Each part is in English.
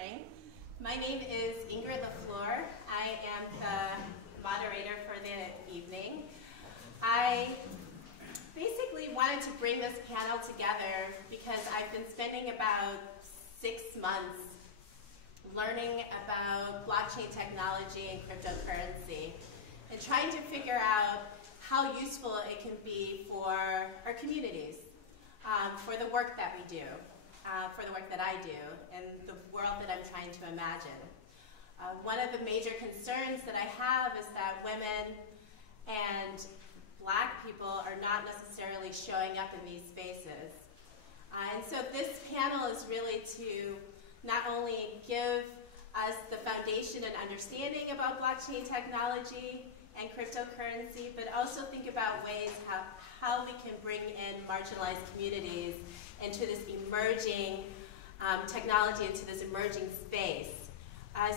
morning. My name is Ingrid LaFleur. I am the moderator for the evening. I basically wanted to bring this panel together because I've been spending about 6 months learning about blockchain technology and cryptocurrency and trying to figure out how useful it can be for our communities, for the work that we do, for the work that I do, and the world that I'm trying to imagine. One of the major concerns that I have is that women and Black people are not necessarily showing up in these spaces. And so this panel is really to not only give us the foundation and understanding about blockchain technology and cryptocurrency, but also think about ways how we can bring in marginalized communities into this emerging technology, into this emerging space.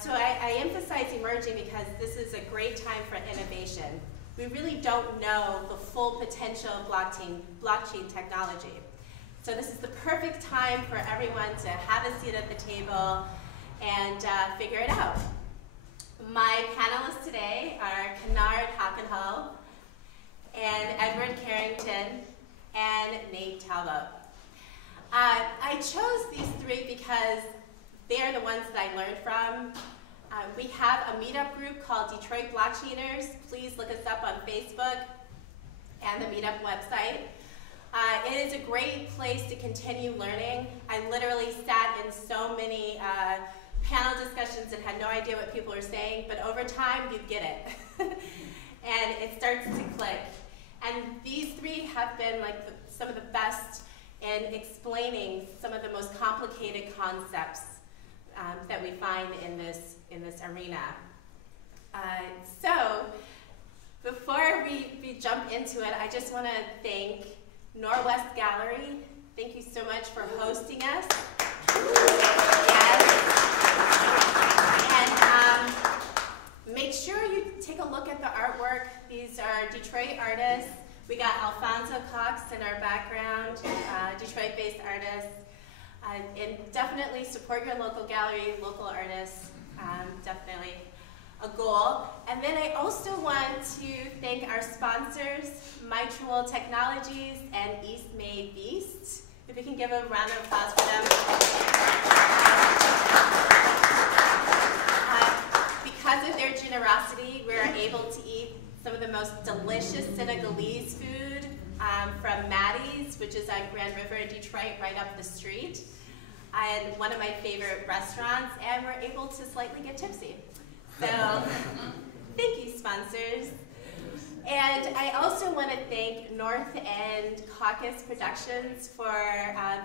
So I emphasize emerging because this is a great time for innovation. We really don't know the full potential of blockchain technology. So this is the perfect time for everyone to have a seat at the table and figure it out. My panelists today are Kinnard, Hockenhull, and Carrington, and Nate Talbot. I chose these three because they're the ones that I learned from. We have a meetup group called Detroit Blockchainers. Please look us up on Facebook and the meetup website. It is a great place to continue learning. I literally sat in so many panel discussions and had no idea what people were saying, but over time you get it. And it starts to click. And these three have been like some of the best in explaining some of the most complicated concepts that we find in this arena. So before we jump into it, I just want to thank Norwest Gallery. Thank you so much for hosting us. Yes. And make sure you take a look at the artwork. These are Detroit artists. We got Alfonso Cox in our background, Detroit-based artists. And definitely support your local gallery, local artists, definitely a goal. And then I also want to thank our sponsors, Mytual Technologies and East May Beast. If we can give a round of applause for them. Because of their generosity, we're able to eat some of the most delicious Senegalese food from Maddie's, which is on Grand River in Detroit, right up the street. And one of my favorite restaurants, and we're able to slightly get tipsy. So, thank you, sponsors. And I also want to thank North End Caucus Productions for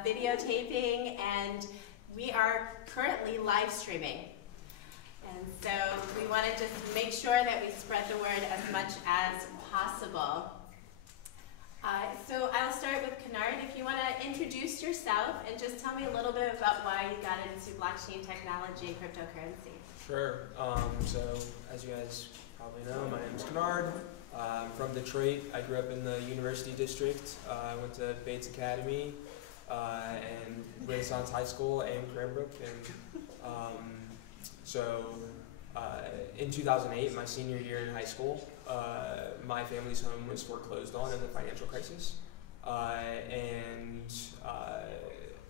videotaping, and we are currently live streaming. And so we want to just make sure that we spread the word as much as possible. So I'll start with Kinnard. If you want to introduce yourself and just tell me a little bit about why you got into blockchain technology and cryptocurrency. Sure. So as you guys probably know, my name is Kinnard. I'm from Detroit. I grew up in the University District. I went to Bates Academy and Renaissance High School and Cranbrook. And in 2008, my senior year in high school, my family's home was foreclosed on in the financial crisis.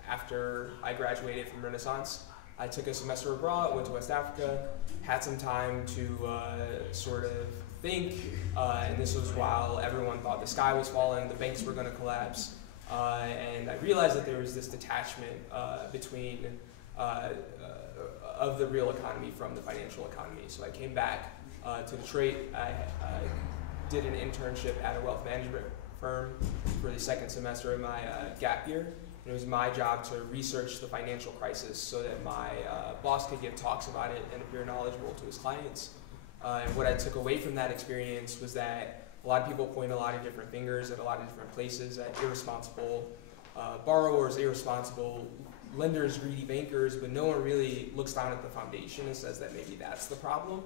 After I graduated from Renaissance, I took a semester abroad, went to West Africa, had some time to sort of think, and this was while everyone thought the sky was falling, the banks were going to collapse, and I realized that there was this detachment between of the real economy from the financial economy. So I came back to Detroit. I did an internship at a wealth management firm for the second semester of my gap year. It was my job to research the financial crisis so that my boss could give talks about it and appear knowledgeable to his clients. And what I took away from that experience was that a lot of people point a lot of different fingers at a lot of different places, at irresponsible borrowers, irresponsible lenders, greedy bankers, but no one really looks down at the foundation and says that maybe that's the problem.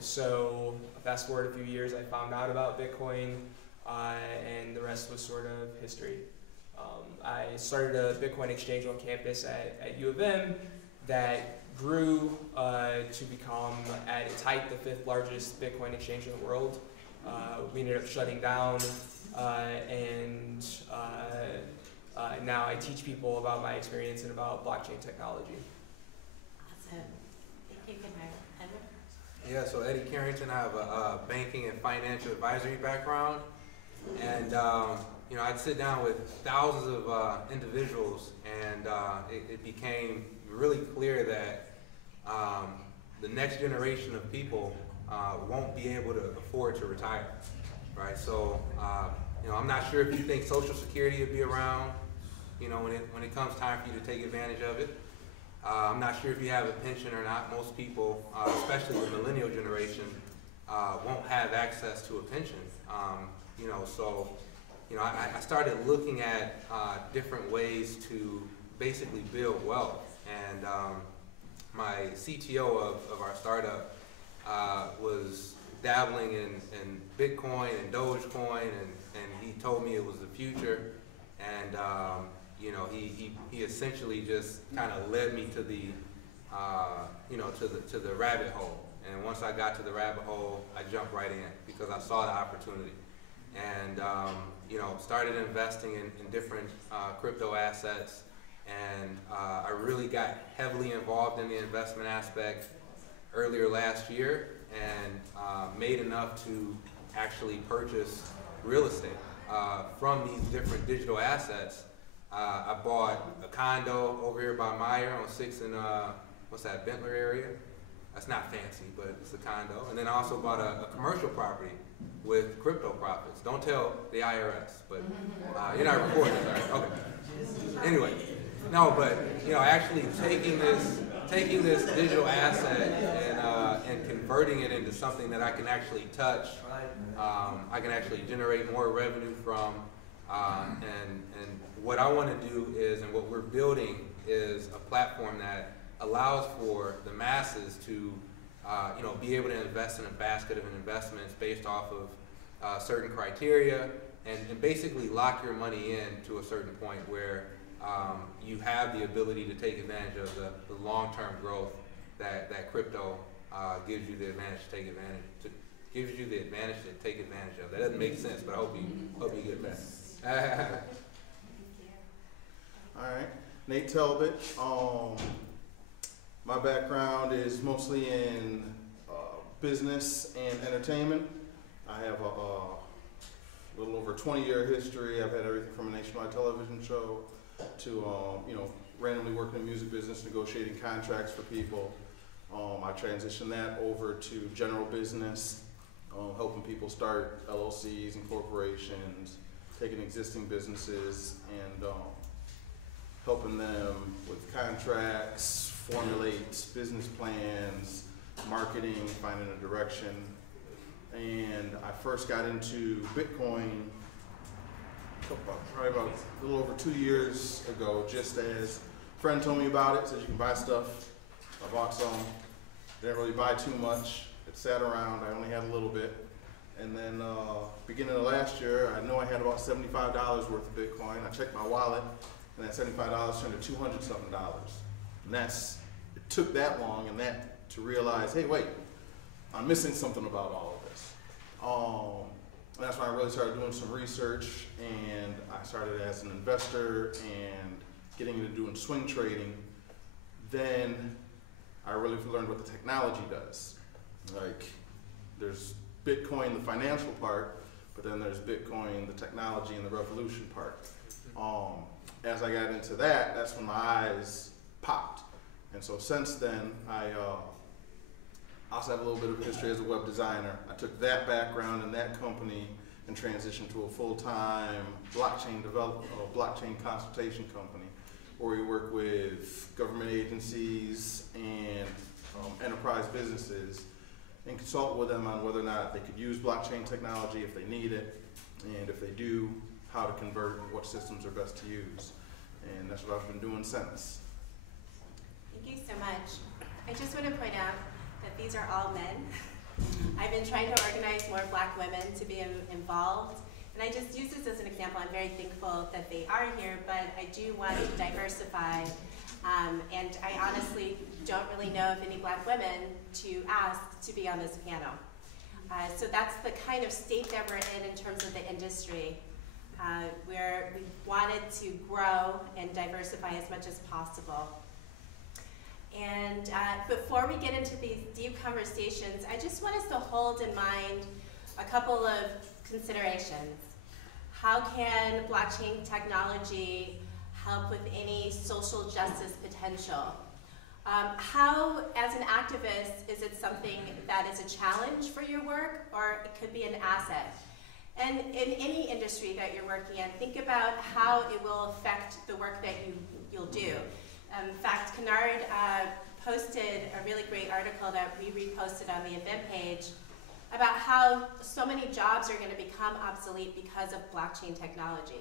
So fast forward a few years, I found out about Bitcoin, and the rest was sort of history. I started a Bitcoin exchange on campus at U of M, that grew to become, at its height, the 5th largest Bitcoin exchange in the world. We ended up shutting down, and now I teach people about my experience and about blockchain technology. Awesome. Thank you, Kinnard. Yeah, so Eddie Carrington, I have a banking and financial advisory background, and you know, I'd sit down with thousands of individuals, and it became really clear that the next generation of people won't be able to afford to retire, right? So, you know, I'm not sure if you think Social Security will be around, you know, when it comes time for you to take advantage of it. I'm not sure if you have a pension or not. Most people, especially the millennial generation, won't have access to a pension. You know, so, you know, I started looking at different ways to basically build wealth. And my CTO of our startup was dabbling in Bitcoin and Dogecoin, and he told me it was the future. And you know, he essentially just kind of led me to the you know, to the rabbit hole. And once I got to the rabbit hole, I jumped right in because I saw the opportunity. And you know, started investing in different crypto assets, and I really got heavily involved in the investment aspect earlier last year, and made enough to actually purchase real estate from these different digital assets. I bought a condo over here by Meyer on 6th and what's that, Bentler area? That's not fancy, but it's a condo. And then I also bought a commercial property with crypto profits. Don't tell the IRS, but you're not recording, right? Okay. Anyway, no, but you know, actually taking this digital asset and converting it into something that I can actually touch, I can actually generate more revenue from, and what I want to do is, and what we're building is a platform that allows for the masses to, you know, be able to invest in a basket of investments based off of certain criteria, and basically lock your money in to a certain point where you have the ability to take advantage of the long-term growth that crypto gives you the advantage to take advantage of. That doesn't make sense, but I hope you get that. All right, Nate Talbot. My background is mostly in business and entertainment. I have a little over 20-year history. I've had everything from a nationwide television show to you know, randomly working in the music business, negotiating contracts for people. I transitioned that over to general business, helping people start LLCs and corporations, taking existing businesses and helping them with contracts, formulate business plans, marketing, finding a direction. And I first got into Bitcoin probably about a little over 2 years ago, just as a friend told me about it, said you can buy stuff. I bought some, didn't really buy too much. It sat around, I only had a little bit. And then beginning of last year, I know I had about $75 worth of Bitcoin. I checked my wallet, and that $75 turned to $200-something. And it took that long and that to realize, hey, wait, I'm missing something about all of this. And that's when I really started doing some research, and I started as an investor and getting into doing swing trading. Then I really learned what the technology does. Like, there's Bitcoin, the financial part, but then there's Bitcoin, the technology and the revolution part. As I got into that, that's when my eyes popped. And so since then, I also have a little bit of history as a web designer. I took that background in that company and transitioned to a full-time blockchain consultation company where we work with government agencies and enterprise businesses and consult with them on whether or not they could use blockchain technology if they need it, and if they do, how to convert and what systems are best to use. And that's what I've been doing since. Thank you so much. I just want to point out that these are all men. I've been trying to organize more Black women to be involved, and I just use this as an example. I'm very thankful that they are here, but I do want to diversify And I honestly don't really know of any Black women to ask to be on this panel. So that's the kind of state that we're in terms of the industry, where we wanted to grow and diversify as much as possible. And before we get into these deep conversations, I just want us to hold in mind a couple of considerations. How can blockchain technology help with any social justice potential? How, as an activist, is it something that is a challenge for your work, or it could be an asset? And in any industry that you're working in, think about how it will affect the work that you'll do. In fact, Kinnard posted a really great article that we reposted on the event page about how so many jobs are going to become obsolete because of blockchain technology.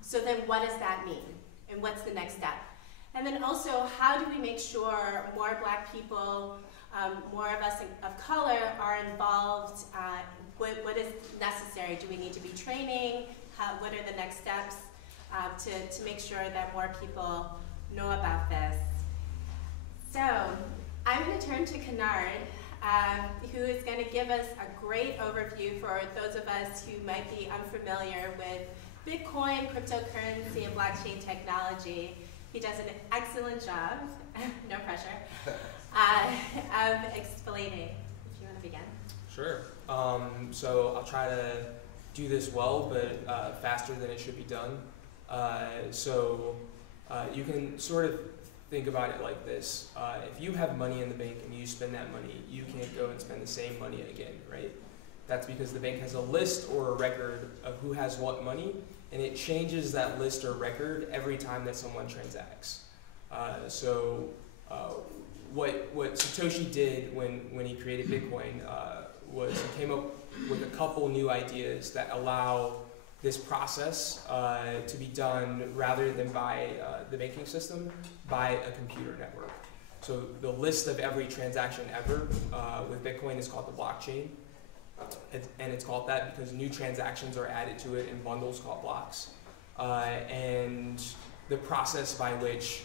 So then what does that mean? And what's the next step? And then also, how do we make sure more Black people, more of us of color are involved? What is necessary? Do we need to be training? What are the next steps to make sure that more people know about this? So I'm going to turn to Kinnard, who is going to give us a great overview for those of us who might be unfamiliar with Bitcoin, cryptocurrency, and blockchain technology. He does an excellent job, no pressure, of explaining. If you want to begin. Sure. So I'll try to do this well, but faster than it should be done. You can sort of think about it like this. If you have money in the bank and you spend that money, you can't go and spend the same money again, right? That's because the bank has a list or a record of who has what money, and it changes that list or record every time that someone transacts. What Satoshi did when he created Bitcoin was he came up with a couple new ideas that allow this process to be done rather than by the banking system, by a computer network. So the list of every transaction ever with Bitcoin is called the blockchain. And it's called that because new transactions are added to it in bundles called blocks. And the process by which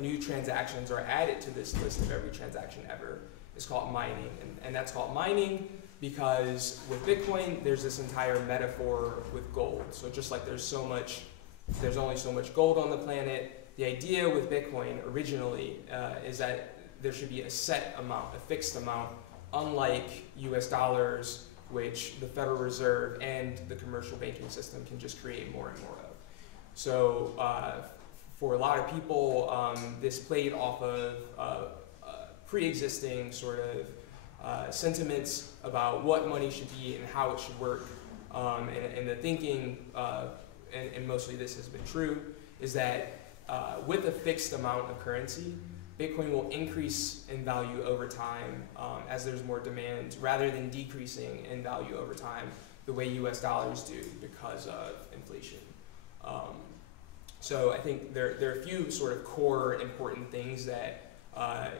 new transactions are added to this list of every transaction ever is called mining. And that's called mining because with Bitcoin, there's this entire metaphor with gold. So just like there's only so much gold on the planet, the idea with Bitcoin originally is that there should be a set amount, a fixed amount, unlike US dollars, which the Federal Reserve and the commercial banking system can just create more and more of. So for a lot of people, this played off of pre-existing sort of sentiments about what money should be and how it should work. And the thinking, and mostly this has been true, is that with a fixed amount of currency, Bitcoin will increase in value over time as there's more demand, rather than decreasing in value over time the way US dollars do because of inflation. So I think there are a few sort of core important things that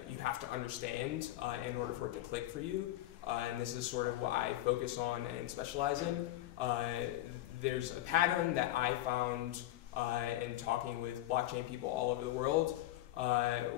you have to understand in order for it to click for you. And this is sort of what I focus on and specialize in. There's a pattern that I found in talking with blockchain people all over the world,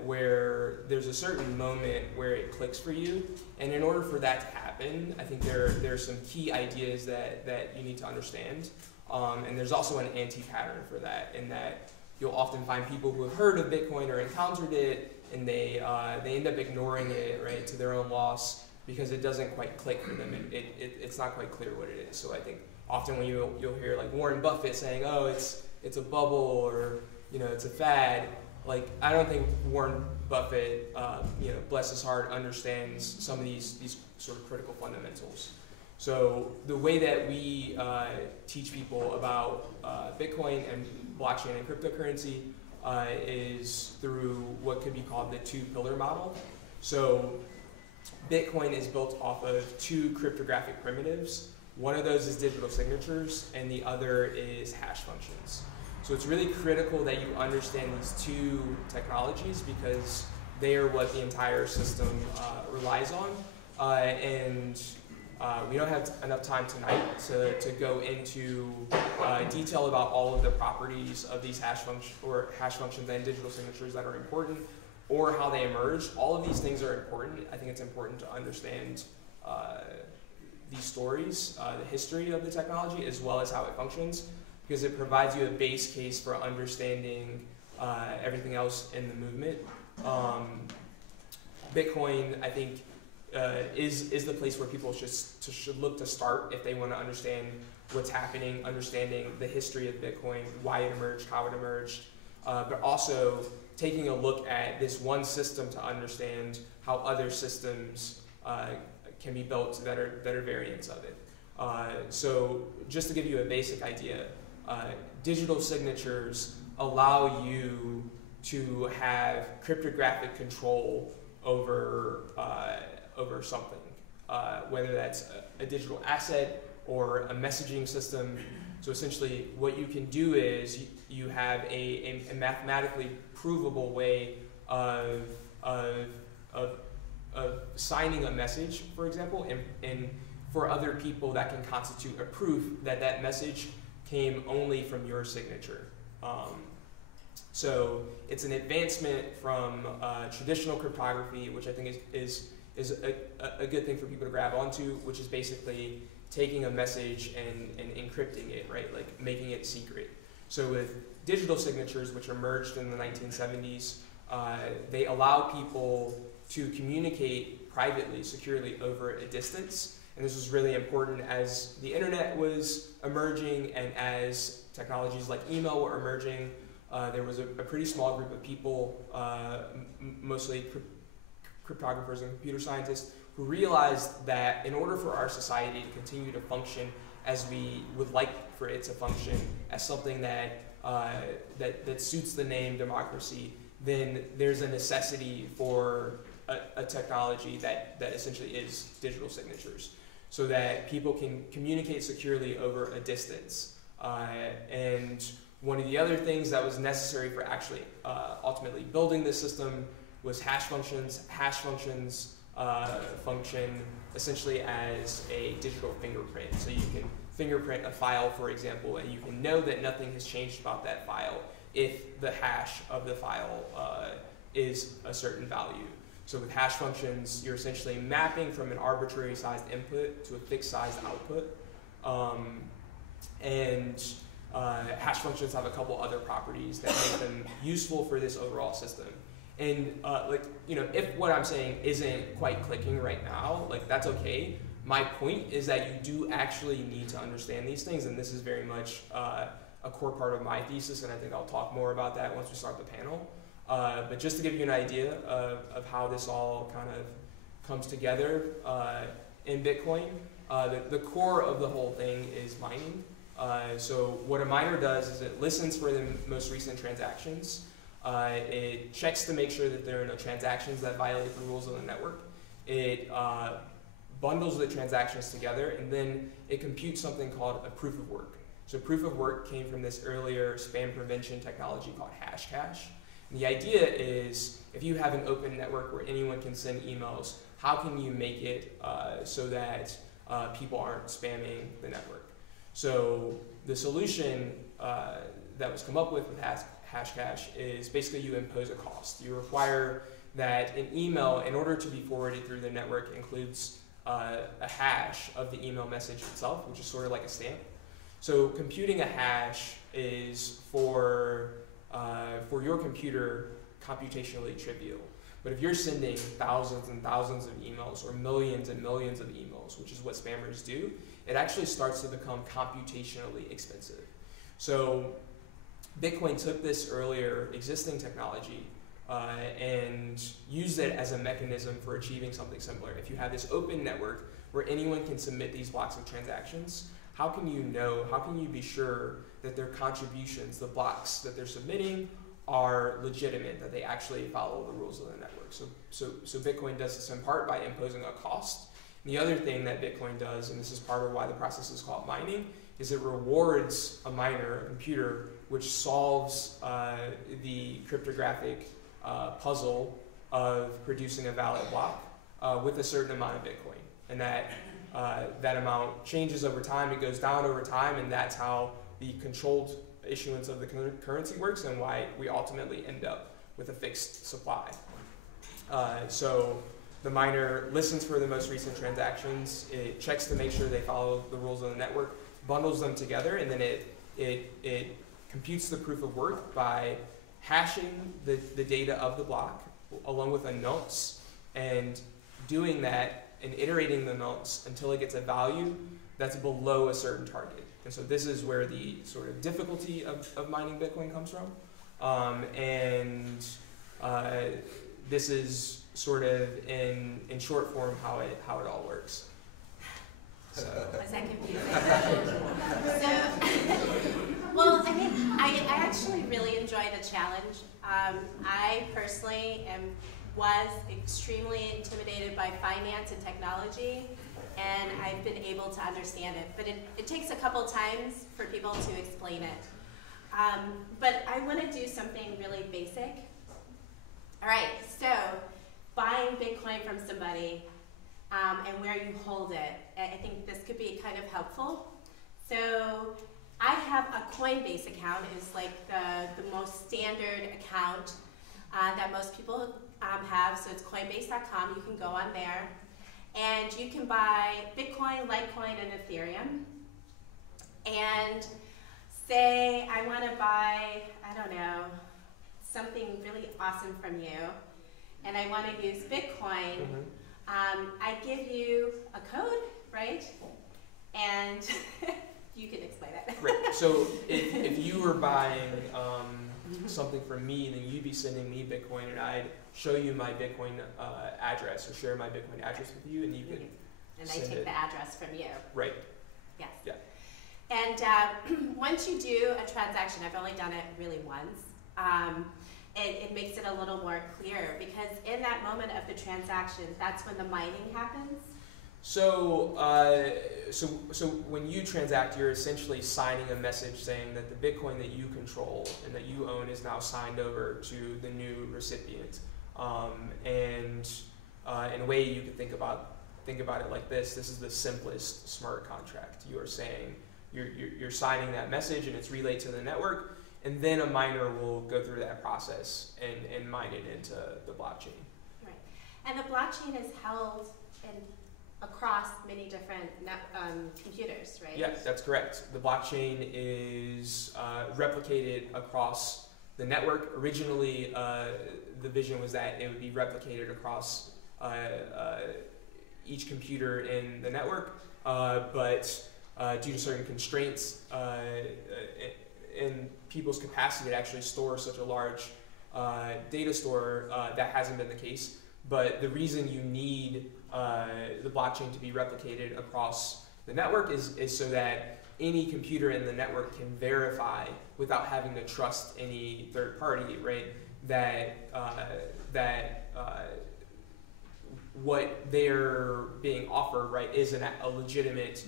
where there's a certain moment where it clicks for you, and in order for that to happen, I think there's some key ideas that you need to understand, and there's also an anti-pattern for that, in that you'll often find people who have heard of Bitcoin or encountered it, and they end up ignoring it, right, to their own loss, because it doesn't quite click for them. It's not quite clear what it is. So I think often when you'll hear like Warren Buffett saying, oh, it's a bubble, or it's a fad. Like, I don't think Warren Buffett, bless his heart, understands some of these sort of critical fundamentals. So the way that we teach people about Bitcoin and blockchain and cryptocurrency is through what could be called the two-pillar model. So Bitcoin is built off of two cryptographic primitives. One of those is digital signatures, and the other is hash functions. So it's really critical that you understand these two technologies because they are what the entire system relies on. And We don't have enough time tonight to go into detail about all of the properties of these hash functions and digital signatures that are important, or how they emerged. All of these things are important. I think it's important to understand these stories, the history of the technology, as well as how it functions, because it provides you a base case for understanding everything else in the movement. Bitcoin, I think, is the place where people should look to start if they want to understand what's happening, understanding the history of Bitcoin, why it emerged, how it emerged, but also taking a look at this one system to understand how other systems can be built that are variants of it. So just to give you a basic idea, digital signatures allow you to have cryptographic control over something, whether that's a digital asset or a messaging system. So essentially what you can do is you have a mathematically provable way of signing a message, for example, and for other people that can constitute a proof that that message came only from your signature. So it's an advancement from traditional cryptography, which I think is a good thing for people to grab onto, which is basically taking a message and encrypting it, right? Like making it secret. So with digital signatures, which emerged in the 1970s, they allow people to communicate privately, securely over a distance. And this was really important as the internet was emerging and as technologies like email were emerging. There was a pretty small group of people, mostly cryptographers and computer scientists, who realized that in order for our society to continue to function as we would like for it to function, as something that suits the name democracy, then there's a necessity for a technology that essentially is digital signatures, so that people can communicate securely over a distance. And one of the other things that was necessary for actually ultimately building this system was hash functions. Hash functions function essentially as a digital fingerprint. So you can fingerprint a file, for example, and you can know that nothing has changed about that file if the hash of the file is a certain value. So with hash functions, you're essentially mapping from an arbitrary sized input to a fixed sized output. Hash functions have a couple other properties that make them useful for this overall system. And if what I'm saying isn't quite clicking right now, that's okay. My point is that you do actually need to understand these things, and this is very much a core part of my thesis, and I think I'll talk more about that once we start the panel. But just to give you an idea of how this all kind of comes together in Bitcoin, the core of the whole thing is mining. So what a miner does is it listens for the most recent transactions. It checks to make sure that there are no transactions that violate the rules of the network. It bundles the transactions together, and then it computes something called a proof of work. So proof of work came from this earlier spam prevention technology called Hashcash. And the idea is, if you have an open network where anyone can send emails, how can you make it so that people aren't spamming the network? So the solution that was come up with Hashcash is basically you impose a cost. You require that an email, in order to be forwarded through the network, includes a hash of the email message itself, which is sort of like a stamp. So computing a hash is for your computer computationally trivial. But if you're sending thousands and thousands of emails, or millions and millions of emails, which is what spammers do, it actually starts to become computationally expensive. So Bitcoin took this earlier existing technology and used it as a mechanism for achieving something similar. If you have this open network where anyone can submit these blocks of transactions, how can you know, how can you be sure that their contributions, the blocks that they're submitting, are legitimate, that they actually follow the rules of the network? So Bitcoin does this in part by imposing a cost. And the other thing that Bitcoin does, and this is part of why the process is called mining, is it rewards a miner, a computer, which solves the cryptographic puzzle of producing a valid block with a certain amount of Bitcoin. And that that amount changes over time, it goes down over time, and that's how the controlled issuance of the currency works and why we ultimately end up with a fixed supply. So the miner listens for the most recent transactions, it checks to make sure they follow the rules of the network, bundles them together, and then it computes the proof of work by hashing the data of the block along with a nonce, and doing that and iterating the nonce until it gets a value that's below a certain target. And so this is where the sort of difficulty of mining Bitcoin comes from. This is sort of in short form how it all works. So. Was that confusing? Well, I mean, I actually really enjoy the challenge. I personally was extremely intimidated by finance and technology, and I've been able to understand it. But it takes a couple times for people to explain it. But I want to do something really basic. All right, so buying Bitcoin from somebody and where you hold it, I think this could be kind of helpful. So I have a Coinbase account. It's like the most standard account that most people have. So it's coinbase.com. You can go on there. And you can buy Bitcoin, Litecoin, and Ethereum. And say I want to buy, I don't know, something really awesome from you, and I want to use Bitcoin. I give you a code, right? And you can explain it. Right. So if you were buying something from me, then you'd be sending me Bitcoin, and I'd show you my Bitcoin address, or share my Bitcoin address with you, and you can. And I take the address from you. Right. Yes. Yeah. And once you do a transaction, I've only done it really once. It makes it a little more clear, because in that moment of the transaction, that's when the mining happens. So, so when you transact, you're essentially signing a message saying that the Bitcoin that you control and that you own is now signed over to the new recipient. In a way, you could think about it like this. This is the simplest smart contract. You are saying you're signing that message, and it's relayed to the network. And then a miner will go through that process and mine it into the blockchain. Right. And the blockchain is held across many different computers, right? Yes, that's correct. The blockchain is replicated across the network. Originally, the vision was that it would be replicated across each computer in the network, but due to certain constraints in people's capacity to actually store such a large data store, that hasn't been the case. But the reason you need the blockchain to be replicated across the network is so that any computer in the network can verify, without having to trust any third party, right, that what they're being offered, right, is a legitimate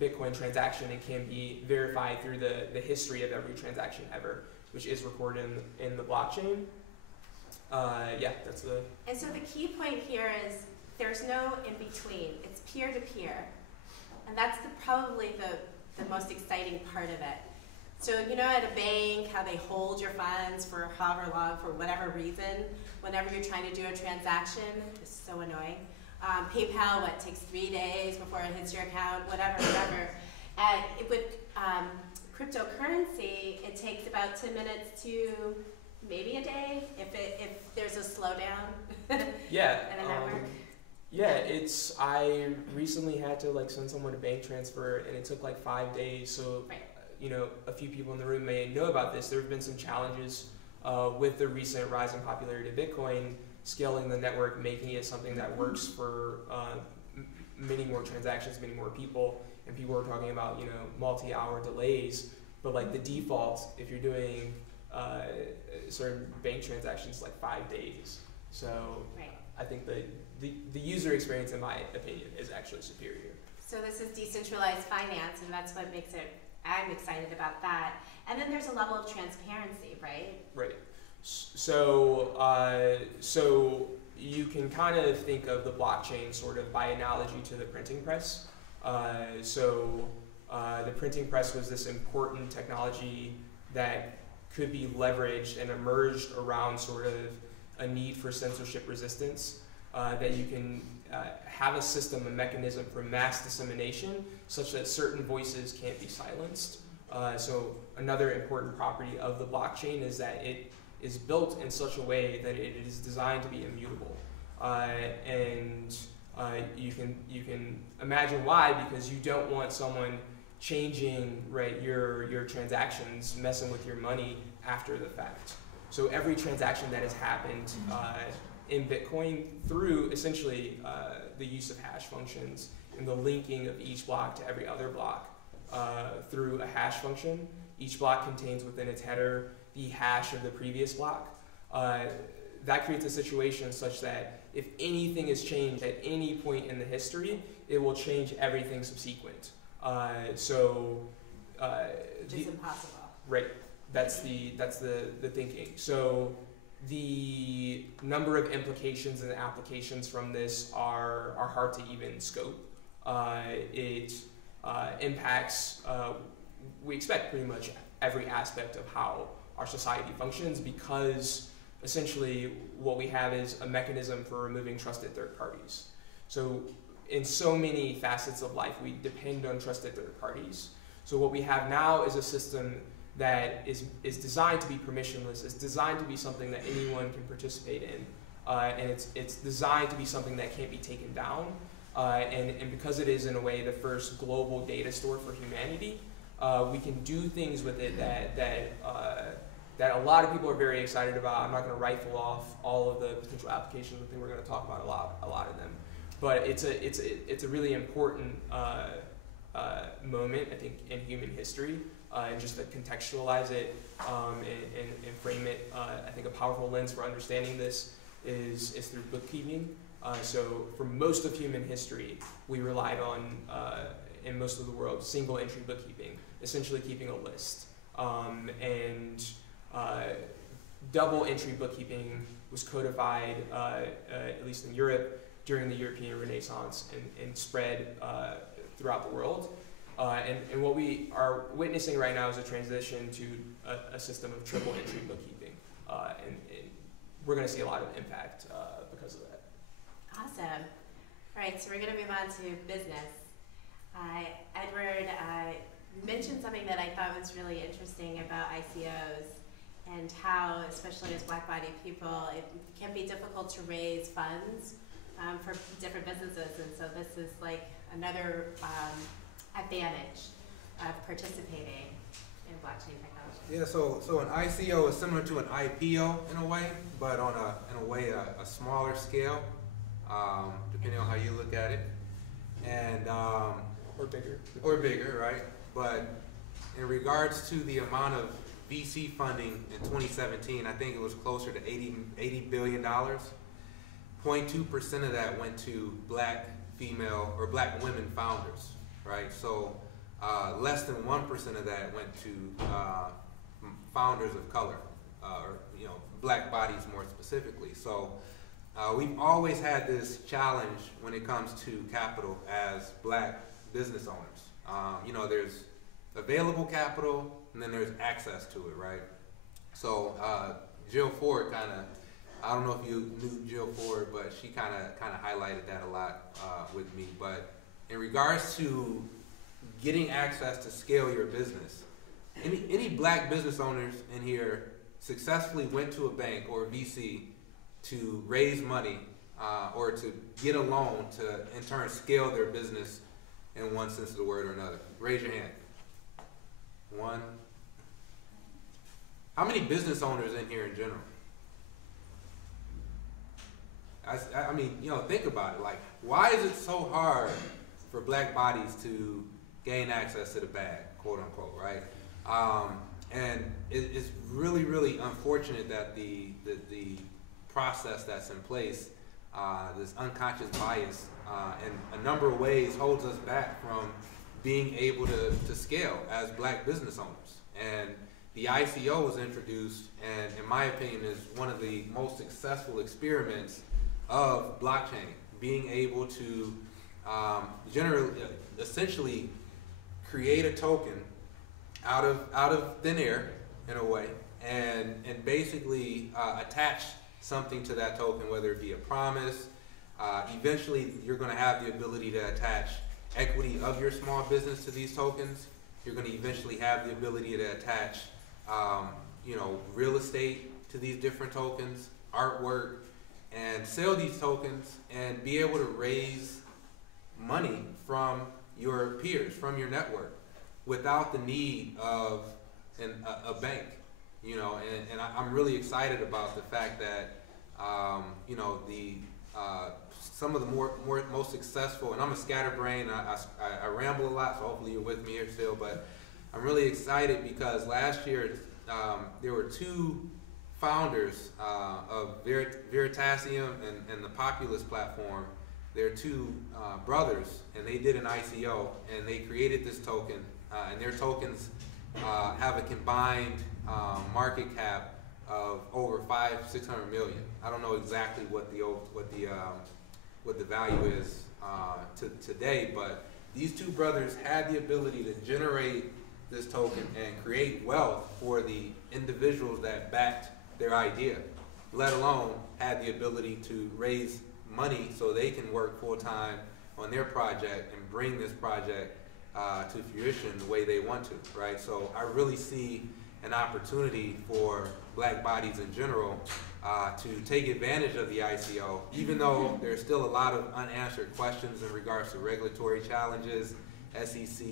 Bitcoin transaction, and can be verified through the history of every transaction ever, which is recorded in the blockchain. Yeah, that's the... And so the key point here is there's no in-between. It's peer-to-peer. And that's probably the most exciting part of it. So you know at a bank how they hold your funds for however long, for whatever reason, whenever you're trying to do a transaction? It's so annoying. PayPal, takes 3 days before it hits your account, whatever. With cryptocurrency, it takes about 10 minutes to maybe a day if there's a slowdown. Yeah. in the network. Yeah, I recently had to send someone a bank transfer, and it took 5 days. So, right. A few people in the room may know about this. There have been some challenges with the recent rise in popularity of Bitcoin, scaling the network, making it something that works for many more transactions, many more people. And people are talking about multi-hour delays. But the default, if you're doing certain bank transactions, 5 days. So right. I think the user experience, in my opinion, is actually superior. So this is decentralized finance, and that's what makes it, I'm excited about that. And then there's a level of transparency, right? Right. So you can kind of think of the blockchain sort of by analogy to the printing press. The printing press was this important technology that could be leveraged and emerged around sort of a need for censorship resistance, that you can have a system, a mechanism for mass dissemination such that certain voices can't be silenced. So another important property of the blockchain is that it is built in such a way that it is designed to be immutable. You can imagine why, because you don't want someone changing, right, your transactions, messing with your money after the fact. So every transaction that has happened in Bitcoin through essentially the use of hash functions and the linking of each block to every other block through a hash function. Each block contains within its header the hash of the previous block. That creates a situation such that if anything is changed at any point in the history, it will change everything subsequent. Which is impossible. Right. That's the thinking. So the number of implications and applications from this are hard to even scope. It impacts, we expect, pretty much every aspect of how our society functions, because essentially what we have is a mechanism for removing trusted third parties. So in so many facets of life, we depend on trusted third parties. So what we have now is a system that is designed to be permissionless. It's designed to be something that anyone can participate in, and it's designed to be something that can't be taken down. And because it is in a way the first global data store for humanity, we can do things with it that a lot of people are very excited about. I'm not going to rifle off all of the potential applications. I think we're going to talk about a lot of them. But it's a really important moment, I think, in human history, and just to contextualize it and frame it. I think a powerful lens for understanding this is through bookkeeping. So for most of human history, we relied on, in most of the world, single entry bookkeeping, essentially keeping a list. Double entry bookkeeping was codified, at least in Europe, during the European Renaissance and spread throughout the world. And what we are witnessing right now is a transition to a system of triple entry bookkeeping. And we're going to see a lot of impact because of that. Awesome. All right, so we're going to move on to business. Edward mentioned something that I thought was really interesting about ICOs and how, especially as black-bodied people, it can be difficult to raise funds for different businesses. And so this is like another advantage of participating in blockchain technology. Yeah, so an ICO is similar to an IPO in a way, but on a smaller scale, depending on how you look at it, and or bigger, right? But in regards to the amount of VC funding in 2017, I think it was closer to $80 billion. 0.2% of that went to black female or black women founders, right? So less than 1% of that went to founders of color, or black bodies more specifically. So we've always had this challenge when it comes to capital as black business owners. There's available capital and then there's access to it, right? So Jill Ford I don't know if you knew Jill Ford, but she kind of highlighted that a lot with me. But in regards to getting access to scale your business, any black business owners in here successfully went to a bank or a VC to raise money or to get a loan to in turn scale their business in one sense of the word or another? Raise your hand. One. How many business owners in here in general? I mean, think about it. Like, why is it so hard for black bodies to gain access to the bag, quote unquote, right? And it's really, really unfortunate that the process that's in place, this unconscious bias, in a number of ways holds us back from being able to scale as black business owners. And the ICO was introduced, and in my opinion, is one of the most successful experiments of blockchain, being able to essentially create a token out of thin air in a way, and basically attach something to that token, whether it be a promise. Eventually, you're going to have the ability to attach equity of your small business to these tokens. You're going to eventually have the ability to attach, real estate to these different tokens, artwork, and sell these tokens and be able to raise money from your peers, from your network, without the need of a bank. And I'm really excited about the fact that some of the most successful, and I'm a scatterbrain, I ramble a lot, so hopefully you're with me here still, but I'm really excited because last year there were two founders of Veritasium and the Populist platform. They're two brothers, and they did an ICO, and they created this token, and their tokens have a combined market cap of over $600 million. I don't know exactly what the value is today, but these two brothers had the ability to generate this token and create wealth for the individuals that backed their idea, let alone had the ability to raise money so they can work full-time on their project and bring this project to fruition the way they want to, right? So I really see an opportunity for black bodies in general to take advantage of the ICO, even though there's still a lot of unanswered questions in regards to regulatory challenges, SEC.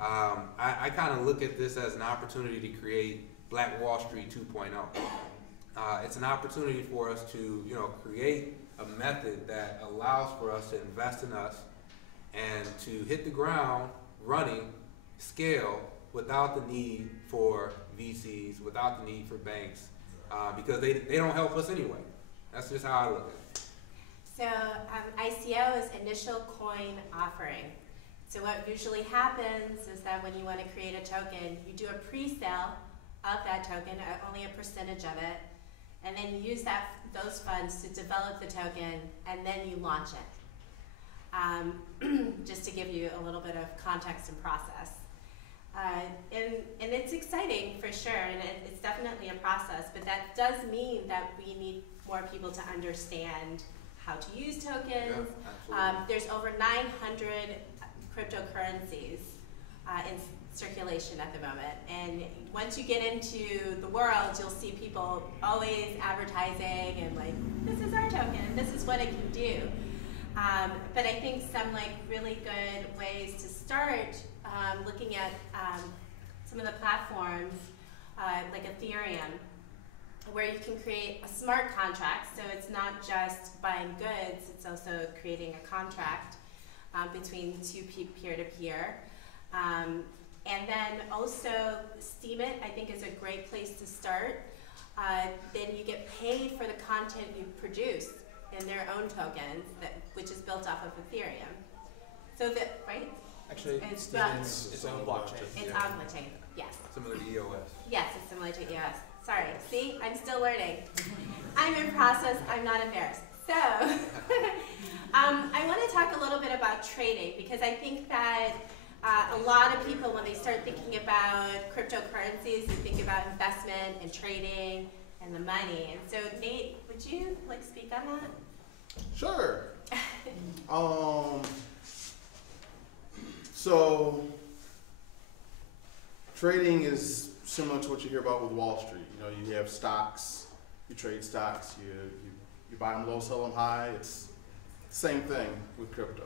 I kind of look at this as an opportunity to create Black Wall Street 2.0. It's an opportunity for us to, create a method that allows for us to invest in us and to hit the ground running, scale, without the need for VCs, without the need for banks, because they don't help us anyway. That's just how I look at it. So ICO is initial coin offering. So what usually happens is that when you want to create a token, you do a pre-sale of that token, only a percentage of it, and then you use those funds to develop the token, and then you launch it. Just to give you a little bit of context and process. And it's exciting for sure, and it's definitely a process, but that does mean that we need more people to understand how to use tokens. There's over 900 cryptocurrencies in circulation at the moment, and once you get into the world, you'll see people always advertising and like, this is our token, this is what it can do. But I think some really good ways to start looking at some of the platforms like Ethereum, where you can create a smart contract. So it's not just buying goods, it's also creating a contract between two peer-to-peer. And then also Steam It, I think, is a great place to start. Then you get paid for the content you produce in their own tokens, which is built off of Ethereum. So that, right? Actually, it's own blockchain. It's on blockchain, yes. Similar to EOS. Yes, it's similar to EOS. Sorry, see, I'm still learning. I'm in process, I'm not embarrassed. So, I want to talk a little bit about trading, because I think that a lot of people, when they start thinking about cryptocurrencies, they think about investment and trading and the money. And so, Nate, would you speak on that? Sure. So trading is similar to what you hear about with Wall Street. You have stocks, you trade stocks, you buy them low, sell them high. It's the same thing with crypto.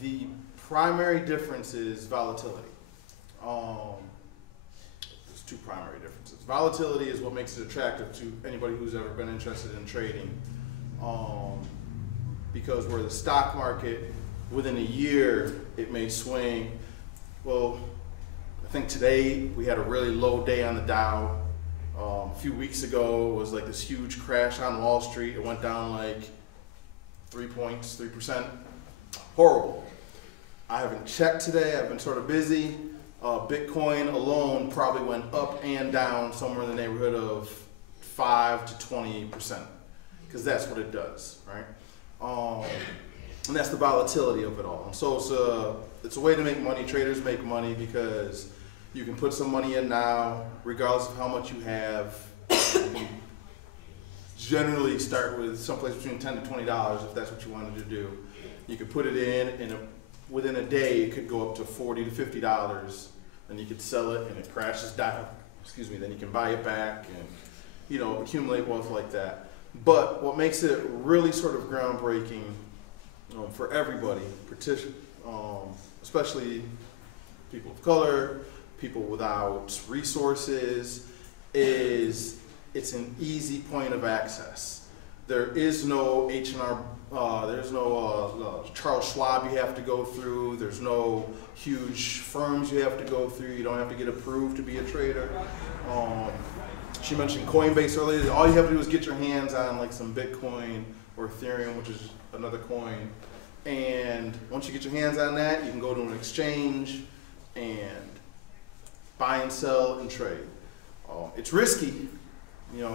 The primary difference is volatility. There's two primary differences. Volatility is what makes it attractive to anybody who's ever been interested in trading, because where the stock market, within a year, it may swing. Well, I think today we had a really low day on the Dow. A few weeks ago it was this huge crash on Wall Street. It went down 3 points, 3%. Horrible. I haven't checked today. I've been sort of busy. Bitcoin alone probably went up and down somewhere in the neighborhood of 5 to 20%. because that's what it does, right? And that's the volatility of it all. And so it's a way to make money. Traders make money because you can put some money in now, regardless of how much you have. You can generally start with someplace between $10 to $20 if that's what you wanted to do. You could put it in, and within a day it could go up to $40 to $50, and you could sell it, and it crashes down. Excuse me. Then you can buy it back, and accumulate wealth like that. But what makes it really sort of groundbreaking for everybody, especially people of color, people without resources, is it's an easy point of access. There is no H&R, there's no Charles Schwab you have to go through. There's no huge firms you have to go through. You don't have to get approved to be a trader. She mentioned Coinbase earlier. All you have to do is get your hands on like some Bitcoin or Ethereum, which is another coin. And once you get your hands on that, you can go to an exchange and buy and sell and trade. It's risky. You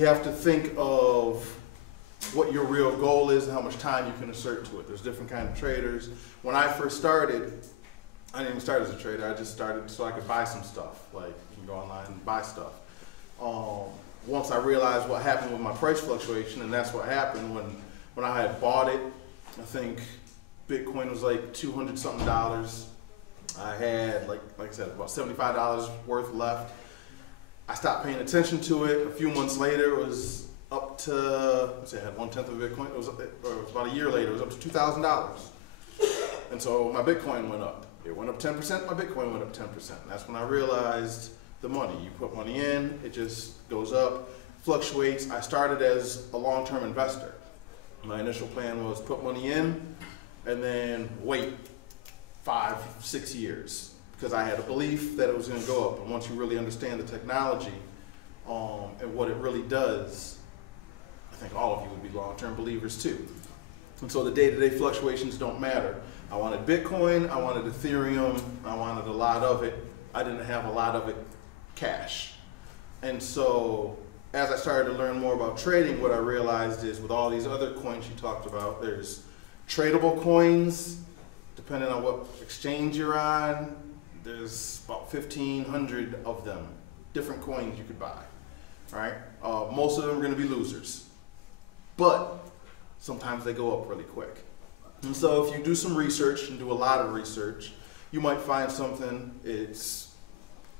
have to think of what your real goal is and how much time you can assert to it. There's different kinds of traders. When I first started, I didn't even start as a trader. I just started so I could buy some stuff. Like, you can go online and buy stuff. Once I realized what happened with my price fluctuation, and that's what happened when I had bought it, I think Bitcoin was like $200-something. I had, like I said, about $75 worth left. I stopped paying attention to it. A few months later, it was up to, let's say I had 1/10 of Bitcoin. It was about a year later, it was up to $2,000. And so my Bitcoin went up. It went up 10%, my Bitcoin went up 10%. And that's when I realized the money. You put money in, it just goes up, fluctuates. I started as a long-term investor. My initial plan was put money in and then wait 5-6 years, because I had a belief that it was going to go up. And once you really understand the technology and what it really does, I think all of you would be long-term believers too. And so the day-to-day fluctuations don't matter. I wanted Bitcoin, I wanted Ethereum, I wanted a lot of it. I didn't have a lot of it cash. And so as I started to learn more about trading, what I realized is with all these other coins you talked about, there's tradable coins, depending on what exchange you're on. There's about 1,500 of them, different coins you could buy, right? Most of them are going to be losers, but sometimes they go up really quick. And so if you do some research and do a lot of research, you might find something, it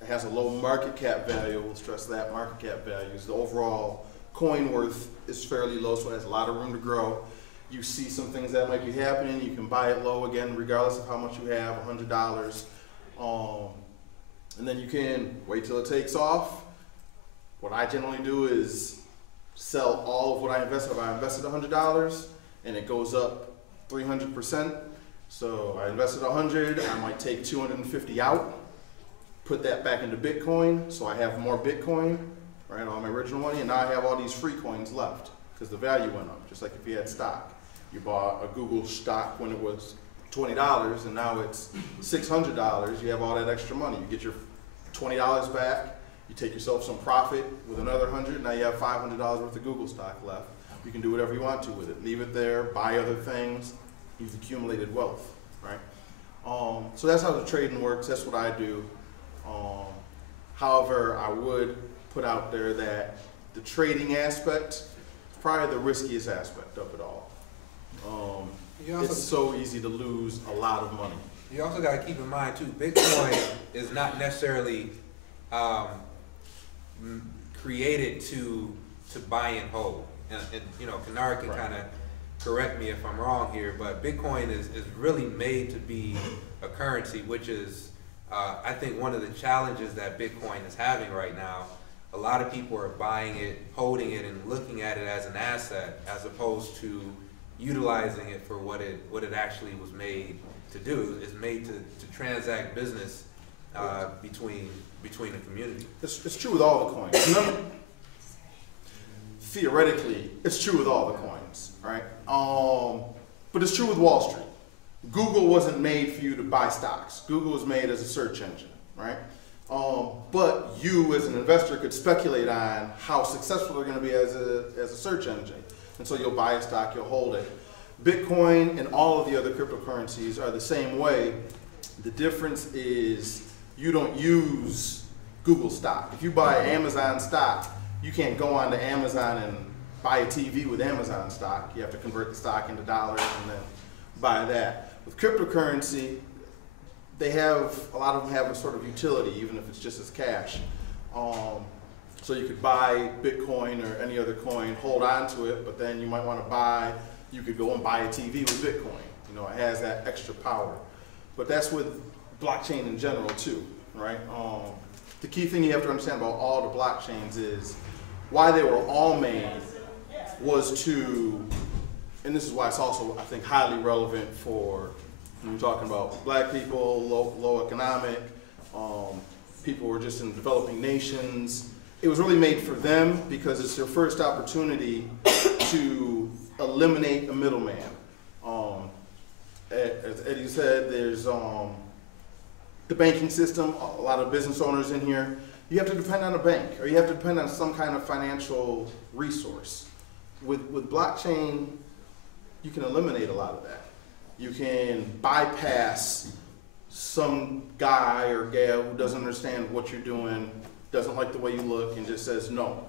has a low market cap value. We'll stress that, market cap values. The overall coin worth is fairly low, so it has a lot of room to grow. You see some things that might be happening, you can buy it low again, regardless of how much you have, $100. And then you can wait till it takes off. What I generally do is sell all of what I invested. If I invested $100 and it goes up 300%, so I invested 100, I might take 250 out, put that back into Bitcoin, so I have more Bitcoin, right, all my original money, and now I have all these free coins left because the value went up, just like if you had stock. You bought a Google stock when it was $20 and now it's $600, you have all that extra money. You get your $20 back, you take yourself some profit with another 100, now you have $500 worth of Google stock left. You can do whatever you want to with it. Leave it there, buy other things, you've accumulated wealth, right? So that's how the trading works, that's what I do. However, I would put out there that the trading aspect is probably the riskiest aspect of it all. It's so easy to lose a lot of money. You also got to keep in mind too, Bitcoin is not necessarily created to buy and hold. And Kinnard can kind of correct me if I'm wrong here, but Bitcoin is really made to be a currency, which is I think one of the challenges that Bitcoin is having right now. A lot of people are buying it, holding it, and looking at it as an asset, as opposed to utilizing it for what it actually was made to do. It's made to transact business between the community. It's true with all the coins. Theoretically, it's true with all the coins, right? But it's true with Wall Street. Google wasn't made for you to buy stocks. Google was made as a search engine, right? But you as an investor could speculate on how successful they're going to be as a search engine. And so you'll buy a stock, you'll hold it. Bitcoin and all of the other cryptocurrencies are the same way. The difference is you don't use Google stock. If you buy Amazon stock, you can't go on to Amazon and buy a TV with Amazon stock. You have to convert the stock into dollars and then buy that. With cryptocurrency, a lot of them have a sort of utility, even if it's just as cash. So you could buy Bitcoin or any other coin, hold on to it, but then you might want to you could go and buy a TV with Bitcoin. You know, it has that extra power. But that's with blockchain in general too, right? The key thing you have to understand about all the blockchains is why they were all made was to, and this is why it's also, I think, highly relevant for when you're talking about black people, low economic, people who are just in developing nations. It was really made for them because it's their first opportunity to eliminate a middleman. As Eddie said, there's the banking system, a lot of business owners in here. You have to depend on a bank, or you have to depend on some kind of financial resource. With blockchain, you can eliminate a lot of that. You can bypass some guy or gal who doesn't understand what you're doing, doesn't like the way you look, and just says no.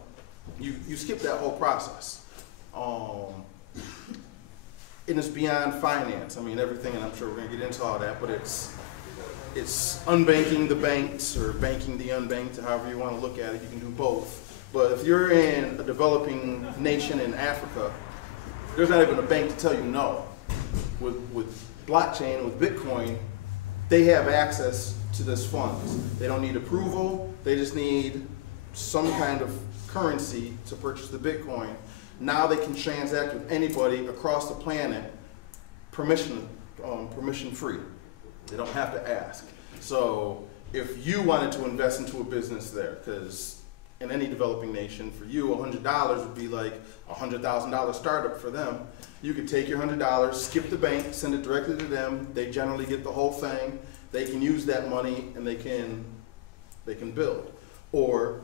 You skip that whole process. And it's beyond finance. I mean, everything, and I'm sure we're going to get into all that, but it's unbanking the banks or banking the unbanked, however you want to look at it. You can do both. But if you're in a developing nation in Africa, there's not even a bank to tell you no. With blockchain, with Bitcoin, they have access to this funds. They don't need approval. They just need some kind of currency to purchase the Bitcoin. Now they can transact with anybody across the planet, permission free. They don't have to ask. So if you wanted to invest into a business there, because in any developing nation, for you, $100 would be like a $100,000 startup for them. You could take your $100, skip the bank, send it directly to them. They generally get the whole thing. They can use that money and they can build. Or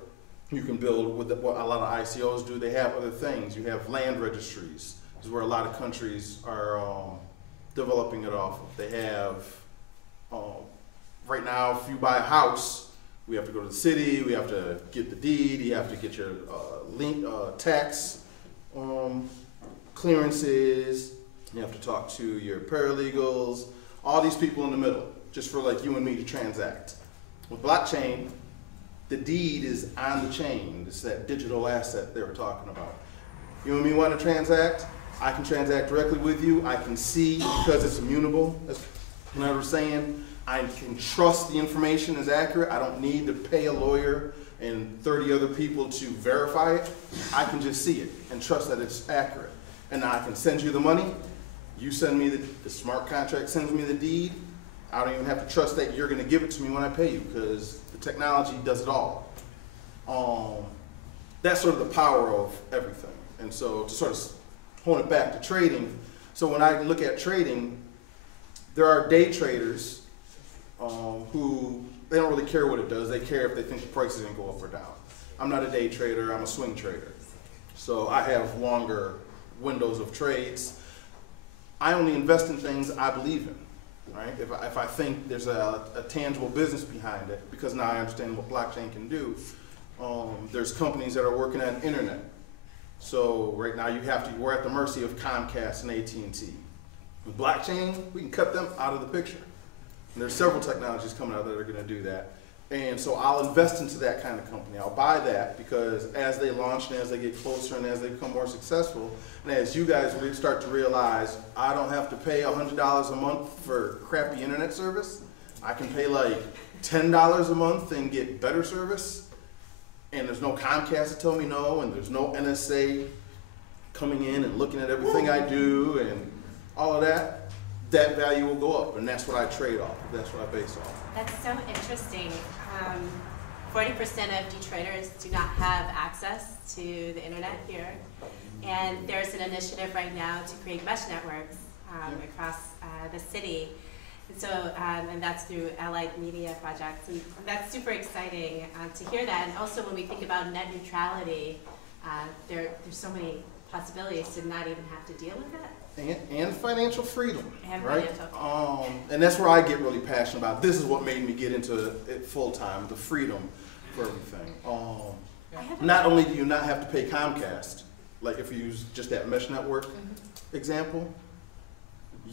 you can build with what a lot of ICOs do. They have other things. You have land registries. This is where a lot of countries are developing it off of. They have, right now, if you buy a house, we have to go to the city, we have to get the deed, you have to get your tax clearances, you have to talk to your paralegals, all these people in the middle, just for like you and me to transact. With blockchain, the deed is on the chain. It's that digital asset they were talking about. You and me want to transact? I can transact directly with you. I can see because it's immutable, as Kinnard was saying. I can trust the information is accurate. I don't need to pay a lawyer and 30 other people to verify it. I can just see it and trust that it's accurate. And now I can send you the money. You send me the smart contract sends me the deed. I don't even have to trust that you're going to give it to me when I pay you because the technology does it all. That's sort of the power of everything. And so to sort of hone it back to trading, so when I look at trading, there are day traders who, they don't really care what it does. They care if they think the price is going to go up or down. I'm not a day trader, I'm a swing trader. So I have longer windows of trades. I only invest in things I believe in, right? If I think there's a tangible business behind it, because now I understand what blockchain can do. There's companies that are working on internet. So right now we're at the mercy of Comcast and AT&T. With blockchain, we can cut them out of the picture. And there's several technologies coming out that are going to do that. And so I'll invest into that kind of company. I'll buy that because as they launch and as they get closer and as they become more successful, and as you guys start to realize, I don't have to pay $100 a month for crappy internet service. I can pay like $10 a month and get better service. And there's no Comcast to tell me no, and there's no NSA coming in and looking at everything I do and all of that. That value will go up, and that's what I trade off. That's what I base off. That's so interesting. 40% of D-traders do not have access to the internet here. And there's an initiative right now to create mesh networks across the city So, and that's through Allied Media Projects, and that's super exciting to hear that. And also when we think about net neutrality, there's so many possibilities to not even have to deal with that. And financial freedom, And right? financial. And that's where I get really passionate about. This is what made me get into it full time, the freedom for everything. Not only do you not have to pay Comcast, like if you use just that mesh network example,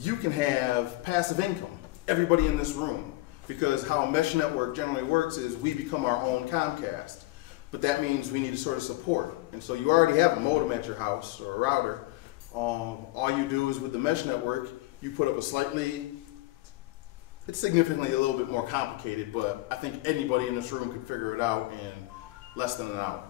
you can have passive income, everybody in this room, because how a mesh network generally works is we become our own Comcast, but that means we need a sort of support. And so you already have a modem at your house or a router. All you do is with the mesh network, you put up it's significantly a little bit more complicated, but I think anybody in this room could figure it out in less than an hour.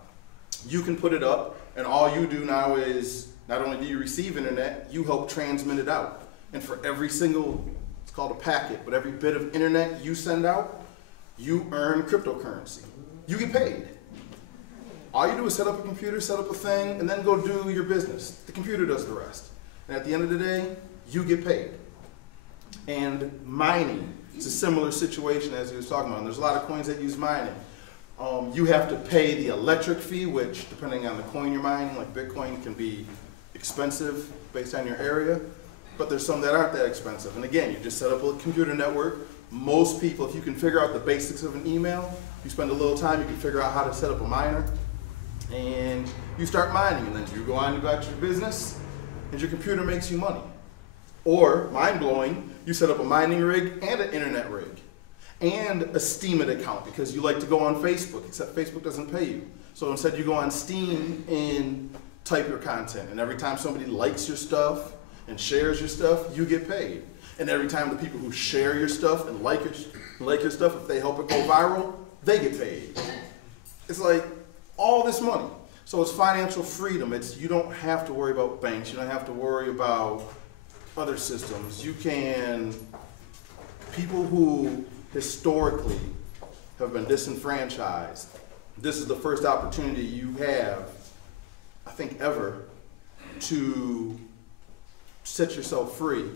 You can put it up, and all you do now is, not only do you receive internet, you help transmit it out. And for every single, it's called a packet, but every bit of internet you send out, you earn cryptocurrency. You get paid. All you do is set up a computer, set up a thing, and then go do your business. The computer does the rest. And at the end of the day, you get paid. And mining is a similar situation as he was talking about. And there's a lot of coins that use mining. You have to pay the electric fee, which depending on the coin you're mining, like Bitcoin, can be expensive based on your area. But there's some that aren't that expensive. And again, you just set up a computer network. Most people, if you can figure out the basics of an email, you spend a little time, you can figure out how to set up a miner. And you start mining, and then you go on about your business, and your computer makes you money. Or, mind-blowing, you set up a mining rig and an internet rig, and a Steemit account, because you like to go on Facebook, except Facebook doesn't pay you. So instead you go on Steam and type your content, and every time somebody likes your stuff and shares your stuff, you get paid. And every time the people who share your stuff and like your stuff, if they help it go viral, they get paid. It's like all this money. So it's financial freedom. You don't have to worry about banks. You don't have to worry about other systems. People who historically have been disenfranchised, this is the first opportunity you have, I think ever, to set yourself free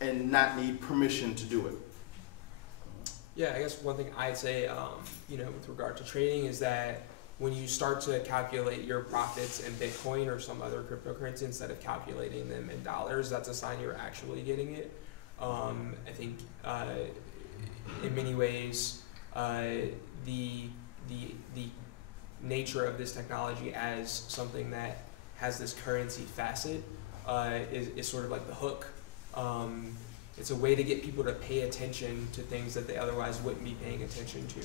and not need permission to do it. Yeah, I guess one thing I'd say, with regard to trading is that when you start to calculate your profits in Bitcoin or some other cryptocurrency instead of calculating them in dollars, that's a sign you're actually getting it. I think in many ways, the nature of this technology as something that has this currency facet is sort of like the hook. It's a way to get people to pay attention to things that they otherwise wouldn't be paying attention to.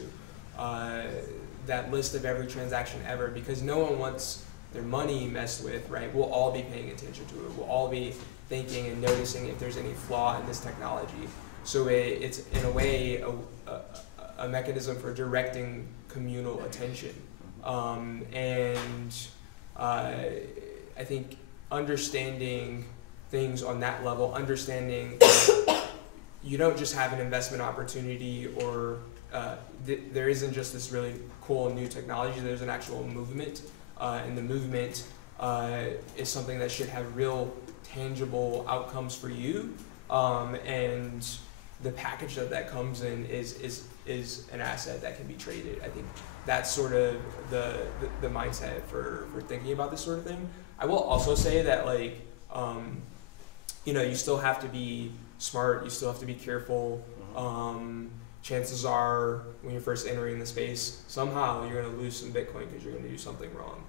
That list of every transaction ever, because no one wants their money messed with, right? We'll all be paying attention to it. We'll all be thinking and noticing if there's any flaw in this technology. So it's in a way a mechanism for directing communal attention. I think understanding things on that level, understanding you don't just have an investment opportunity or there isn't just this really cool new technology, there's an actual movement, and the movement is something that should have real tangible outcomes for you, and the package that comes in is an asset that can be traded. I think that's sort of the mindset for thinking about this sort of thing. I will also say that you still have to be smart, you still have to be careful. Chances are, when you're first entering the space, somehow you're going to lose some Bitcoin because you're going to do something wrong.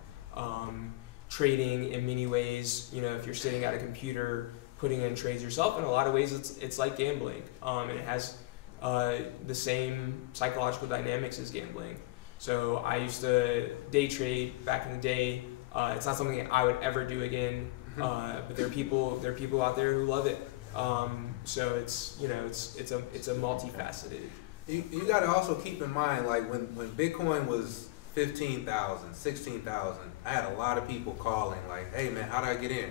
Trading, in many ways, if you're sitting at a computer putting in trades yourself, in a lot of ways it's like gambling, and it has the same psychological dynamics as gambling. So I used to day trade back in the day. It's not something I would ever do again, but there are people out there who love it. So it's a multifaceted. You got to also keep in mind, like when Bitcoin was 15,000, 16,000, I had a lot of people calling like, "Hey man, how do I get in?"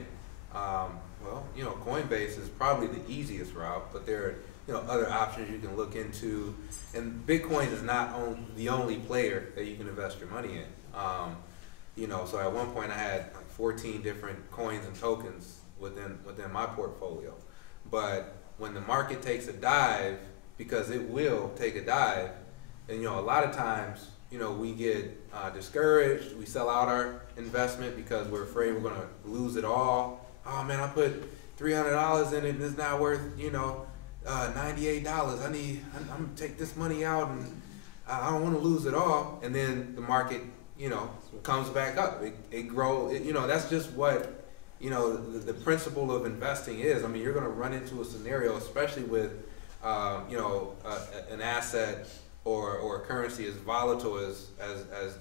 Coinbase is probably the easiest route, but there are other options you can look into, and Bitcoin is not the only player that you can invest your money in. So at one point I had like 14 different coins and tokens within my portfolio, but when the market takes a dive, because it will take a dive, and a lot of times, we get discouraged. We sell out our investment because we're afraid we're gonna lose it all. Oh man, I put $300 in it and it's not worth $98. I'm gonna take this money out and I don't want to lose it all. And then the market, comes back up. It grows. That's just what the principle of investing is. I mean, you're gonna run into a scenario, especially with an asset or a currency as volatile as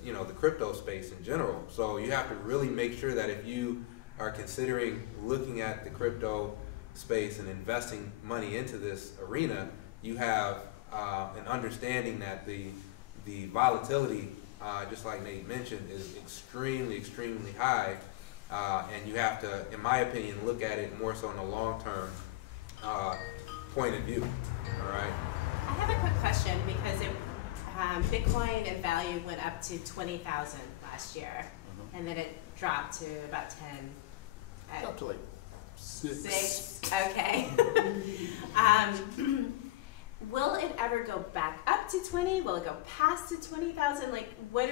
the crypto space in general. So you have to really make sure that if you are considering looking at the crypto space and investing money into this arena, you have an understanding that the volatility, just like Nate mentioned, is extremely, extremely high, and you have to, in my opinion, look at it more so in a long-term point of view. All right. I have a quick question because Bitcoin in value went up to 20,000 last year, and then it dropped to about 10. Up to like 6. Okay. Will it ever go back up to 20? Will it go past to 20,000? Like, what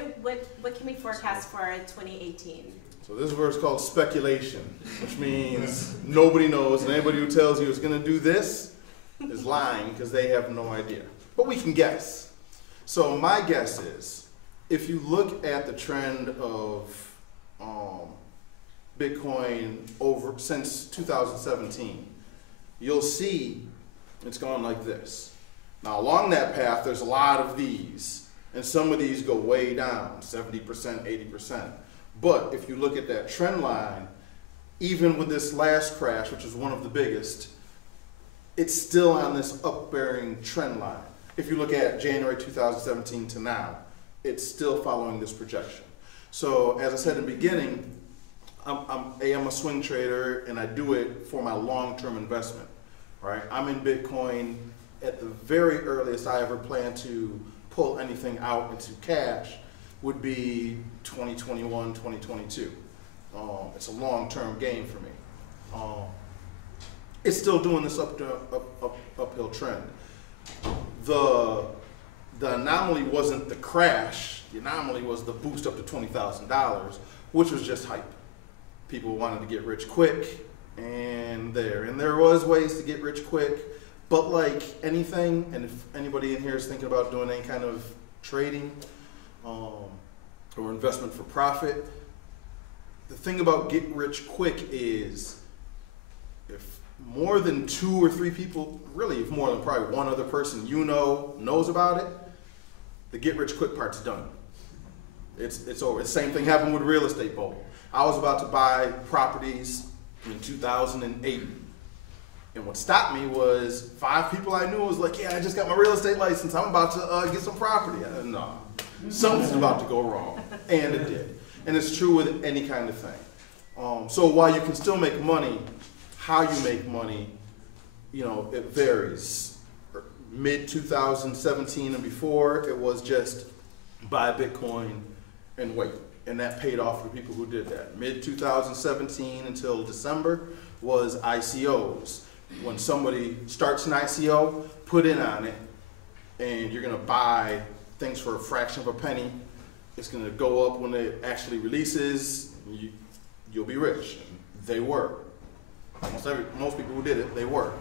can we forecast for 2018? So this is where it's called speculation, which means nobody knows, and anybody who tells you it's going to do this is lying because they have no idea. But we can guess. So my guess is, if you look at the trend of Bitcoin since 2017, you'll see it's gone like this. Now along that path, there's a lot of these, and some of these go way down, 70%, 80%. But if you look at that trend line, even with this last crash, which is one of the biggest, it's still on this up-bearing trend line. If you look at January 2017 to now, it's still following this projection. So as I said in the beginning, I'm a swing trader, and I do it for my long-term investment, right? I'm in Bitcoin at the very earliest I ever plan to pull anything out into cash would be 2021, 2022. It's a long-term game for me. It's still doing this uphill trend. The anomaly wasn't the crash. The anomaly was the boost up to $20,000, which was just hype. People wanted to get rich quick, and there was ways to get rich quick, but like anything, and if anybody in here is thinking about doing any kind of trading or investment for profit, the thing about get rich quick is if more than 2 or 3 people, really if more than probably one other person knows about it, the get rich quick part's done. It's over. The same thing happened with real estate bubble. I was about to buy properties in 2008. And what stopped me was 5 people I knew was like, yeah, I just got my real estate license. I'm about to get some property. No, something's about to go wrong. And it did. And it's true with any kind of thing. So while you can still make money, how you make money, it varies. Mid-2017 and before, it was just buy Bitcoin and wait. And that paid off for people who did that. Mid-2017 until December was ICOs. When somebody starts an ICO, put in on it, and you're gonna buy things for a fraction of a penny. It's gonna go up when it actually releases. You'll be rich. And they were. Most people who did it, they were.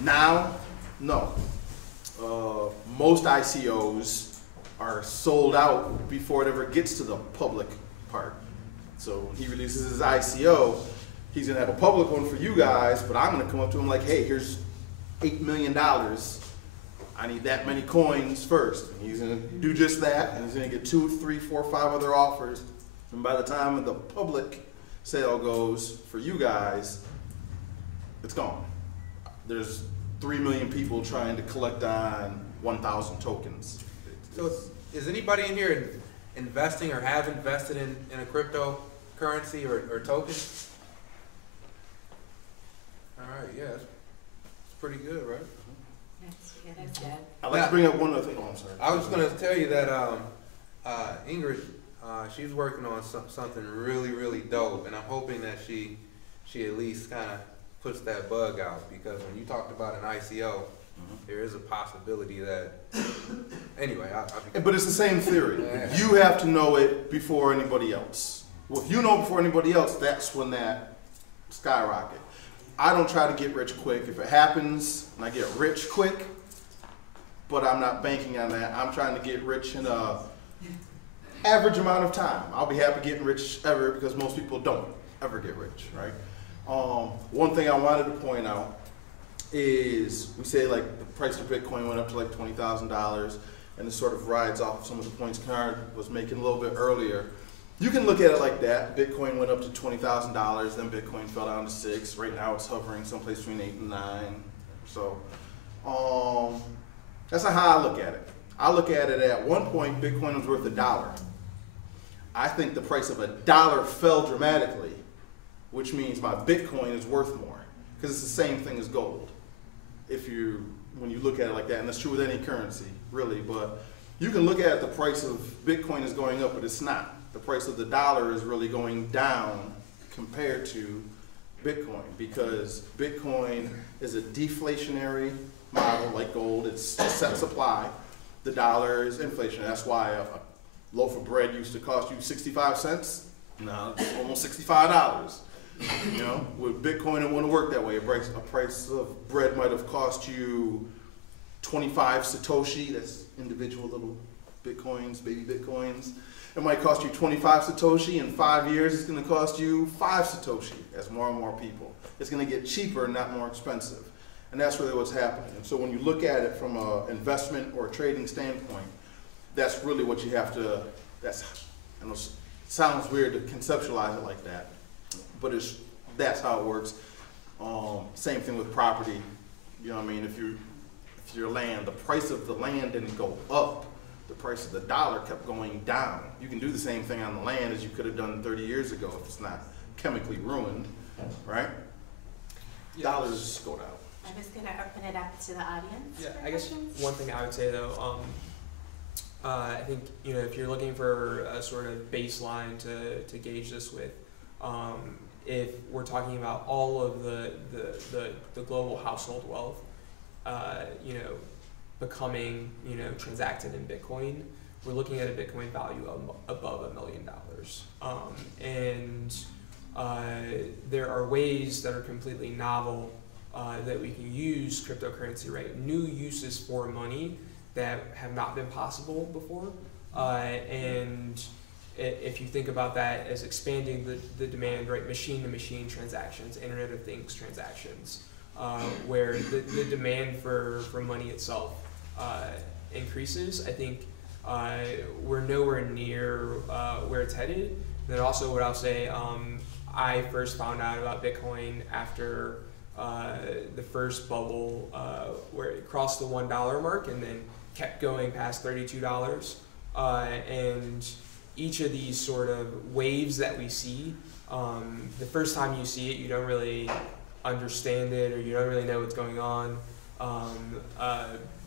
Now, no. Most ICOs are sold out before it ever gets to the public part. So when he releases his ICO, he's gonna have a public one for you guys, but I'm gonna come up to him like, hey, here's $8 million. I need that many coins first. And he's gonna do just that, and he's gonna get 2, 3, 4, 5 other offers. And by the time the public sale goes for you guys, it's gone. There's 3 million people trying to collect on 1,000 tokens. So is anybody in here investing or have invested in a cryptocurrency or token? All right, yeah, it's pretty good, right? That's good. I'd like to bring up one other thing. Oh, I'm sorry. I was going to tell you that Ingrid, she's working on something really, really dope, and I'm hoping that she at least kind of puts that bug out, because when you talked about an ICO, there is a possibility that, anyway, But it's the same theory. You have to know it before anybody else. Well, if you know before anybody else, that's when that skyrocket. I don't try to get rich quick. If it happens and I get rich quick, but I'm not banking on that. I'm trying to get rich in a average amount of time. I'll be happy getting rich ever, because most people don't ever get rich, right? One thing I wanted to point out is, we say like the price of Bitcoin went up to like $20,000, and it sort of rides off of some of the points Kinnard was making a little bit earlier. You can look at it like that. Bitcoin went up to $20,000, then Bitcoin fell down to 6. Right now it's hovering someplace between 8 and 9. So that's not how I look at it. I look at it at one point, Bitcoin was worth $1. I think the price of $1 fell dramatically, which means my Bitcoin is worth more, because it's the same thing as gold. When you look at it like that, and that's true with any currency, really, but you can look at the price of Bitcoin is going up, but it's not. The price of the dollar is really going down compared to Bitcoin, because Bitcoin is a deflationary model like gold. It's set supply. The dollar is inflation. That's why a loaf of bread used to cost you 65 cents. Now it's almost $65. You know, with Bitcoin, it wouldn't work that way. A price of bread might have cost you 25 Satoshi. That's individual little Bitcoins, baby Bitcoins. It might cost you 25 Satoshi. In 5 years, it's going to cost you 5 Satoshi as more and more people. It's going to get cheaper, not more expensive. And that's really what's happening. And so when you look at it from an investment or a trading standpoint, that's really what you have to, I know it sounds weird to conceptualize it like that, but that's how it works. Same thing with property. You know what I mean? If your land, the price of the land didn't go up, the price of the dollar kept going down. You can do the same thing on the land as you could have done 30 years ago if it's not chemically ruined, right? Yes. Dollars go down. I'm just going to open it up to the audience. Yeah, I guess one thing I would say though, I think, you know, if you're looking for a sort of baseline to gauge this with, if we're talking about all of the global household wealth, you know, becoming, you know, transacted in Bitcoin, we're looking at a Bitcoin value above $1 million. And there are ways that are completely novel that we can use cryptocurrency, right? New uses for money that have not been possible before. And if you think about that as expanding the demand, right? Machine-to-machine transactions, Internet of Things transactions, where the demand for money itself increases. I think we're nowhere near where it's headed. Then also what I'll say, I first found out about Bitcoin after the first bubble where it crossed the $1 mark and then kept going past $32. And each of these sort of waves that we see, the first time you see it, you don't really understand it or you don't really know what's going on.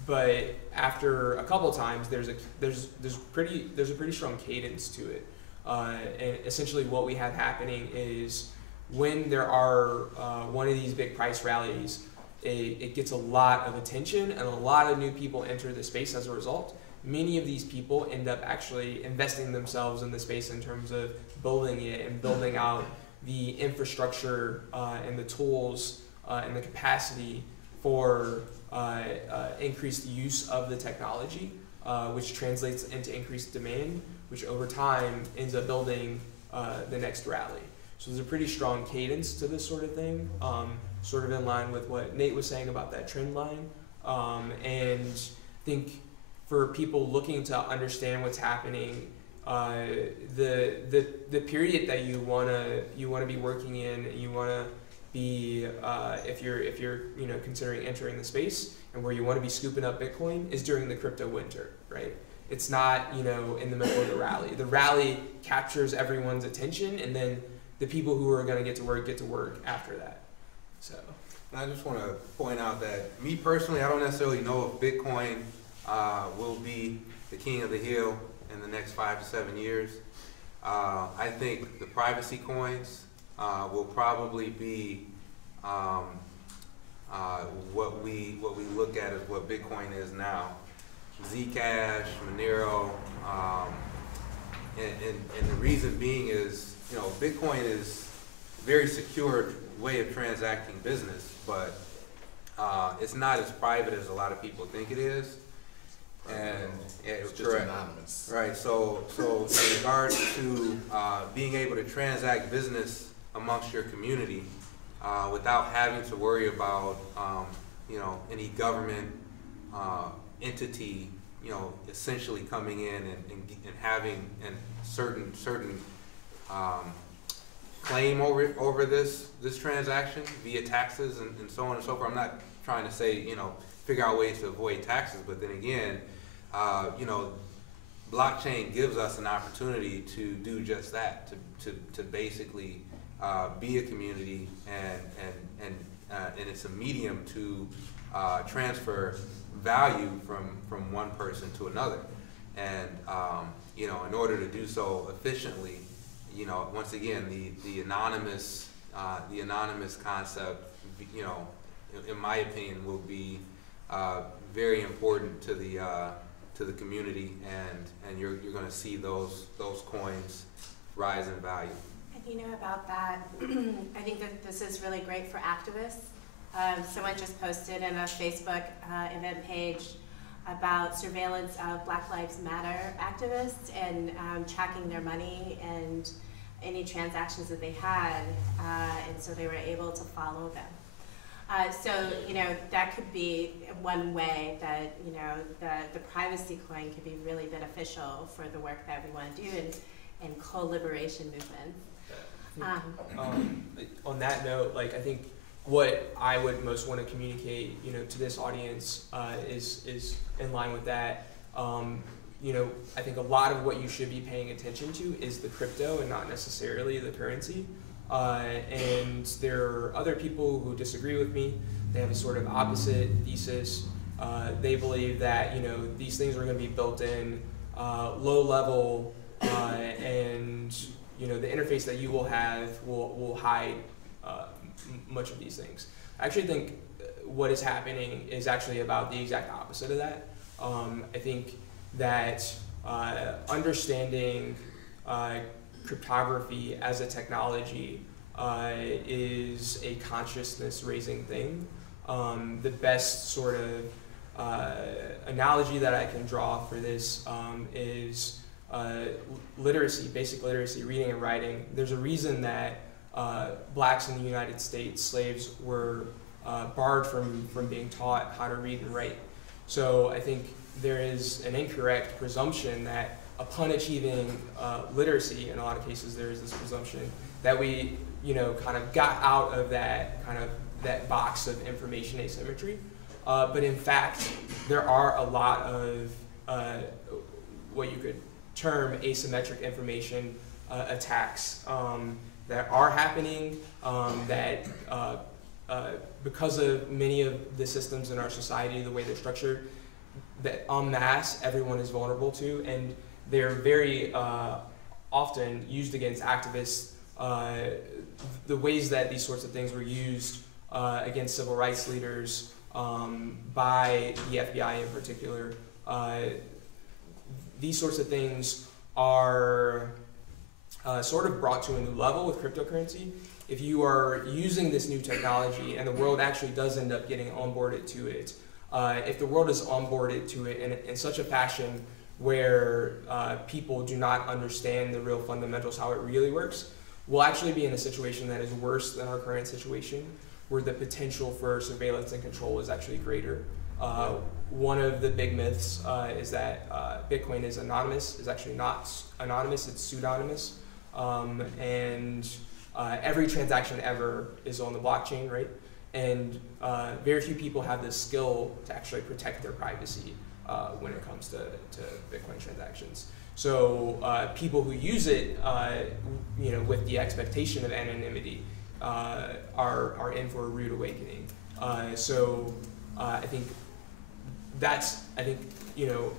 But after a couple times, there's a pretty strong cadence to it. And essentially what we have happening is when there are one of these big price rallies, it gets a lot of attention and a lot of new people enter the space as a result. Many of these people end up actually investing themselves in the space in terms of building it and building out the infrastructure and the tools and the capacity for increased use of the technology, which translates into increased demand, which over time ends up building the next rally. So there's a pretty strong cadence to this sort of thing, sort of in line with what Nate was saying about that trend line. And I think for people looking to understand what's happening, the period that you wanna be working in, you wanna be if you're you know considering entering the space, and where you want to be scooping up Bitcoin is during the crypto winter, right? It's not, you know, in the middle of the rally. The rally captures everyone's attention, and then the people who are going to get to work after that. So, and I just want to point out that me personally, I don't necessarily know if Bitcoin will be the king of the hill in the next 5 to 7 years. I think the privacy coins will probably be what we look at is what Bitcoin is now. Zcash, Monero, and the reason being is, you know, Bitcoin is a very secure way of transacting business, but it's not as private as a lot of people think it is. And it's just anonymous. Right. So in regards to being able to transact business amongst your community without having to worry about you know, any government entity, you know, essentially coming in and having a certain claim over this transaction via taxes and so on and so forth. I'm not trying to say, you know, figure out ways to avoid taxes, but then again, you know, blockchain gives us an opportunity to do just that, to basically be a community, and it's a medium to transfer value from one person to another. And you know, in order to do so efficiently, you know, once again, the anonymous concept, you know, in my opinion, will be very important to the community, and you're going to see those coins rise in value. And you know about that, I think that this is really great for activists. Someone just posted in a Facebook event page about surveillance of Black Lives Matter activists and tracking their money and any transactions that they had, and so they were able to follow them. So, you know, that could be one way that, you know, the privacy coin could be really beneficial for the work that we want to do in co-liberation movements. On that note, like, I think what I would most want to communicate, you know, to this audience is in line with that. You know, I think a lot of what you should be paying attention to is the crypto and not necessarily the currency. And there are other people who disagree with me. They have a sort of opposite thesis. They believe that, you know, these things are going to be built in, low level, and, you know, the interface that you will have will hide much of these things. I actually think what is happening is actually about the exact opposite of that. I think that understanding cryptography as a technology is a consciousness-raising thing. The best sort of analogy that I can draw for this is literacy, basic literacy, reading and writing. There's a reason that blacks in the United States, slaves, were barred from being taught how to read and write. So I think there is an incorrect presumption that upon achieving literacy, in a lot of cases there is this presumption that we, you know, kind of got out of that that box of information asymmetry. But in fact, there are a lot of what you could term asymmetric information attacks that are happening, that because of many of the systems in our society, the way they're structured, that en masse everyone is vulnerable to, and they're very often used against activists. The ways that these sorts of things were used against civil rights leaders by the FBI in particular, these sorts of things are sort of brought to a new level with cryptocurrency. If you are using this new technology and the world actually does end up getting onboarded to it, if the world is onboarded to it in such a fashion where people do not understand the real fundamentals, how it really works, we'll actually be in a situation that is worse than our current situation, where the potential for surveillance and control is actually greater. One of the big myths is that Bitcoin is anonymous. It's actually not anonymous, it's pseudonymous. And every transaction ever is on the blockchain, right? And very few people have the skill to actually protect their privacy when it comes to Bitcoin transactions. So people who use it, you know, with the expectation of anonymity, are in for a rude awakening. So I think that's, you know,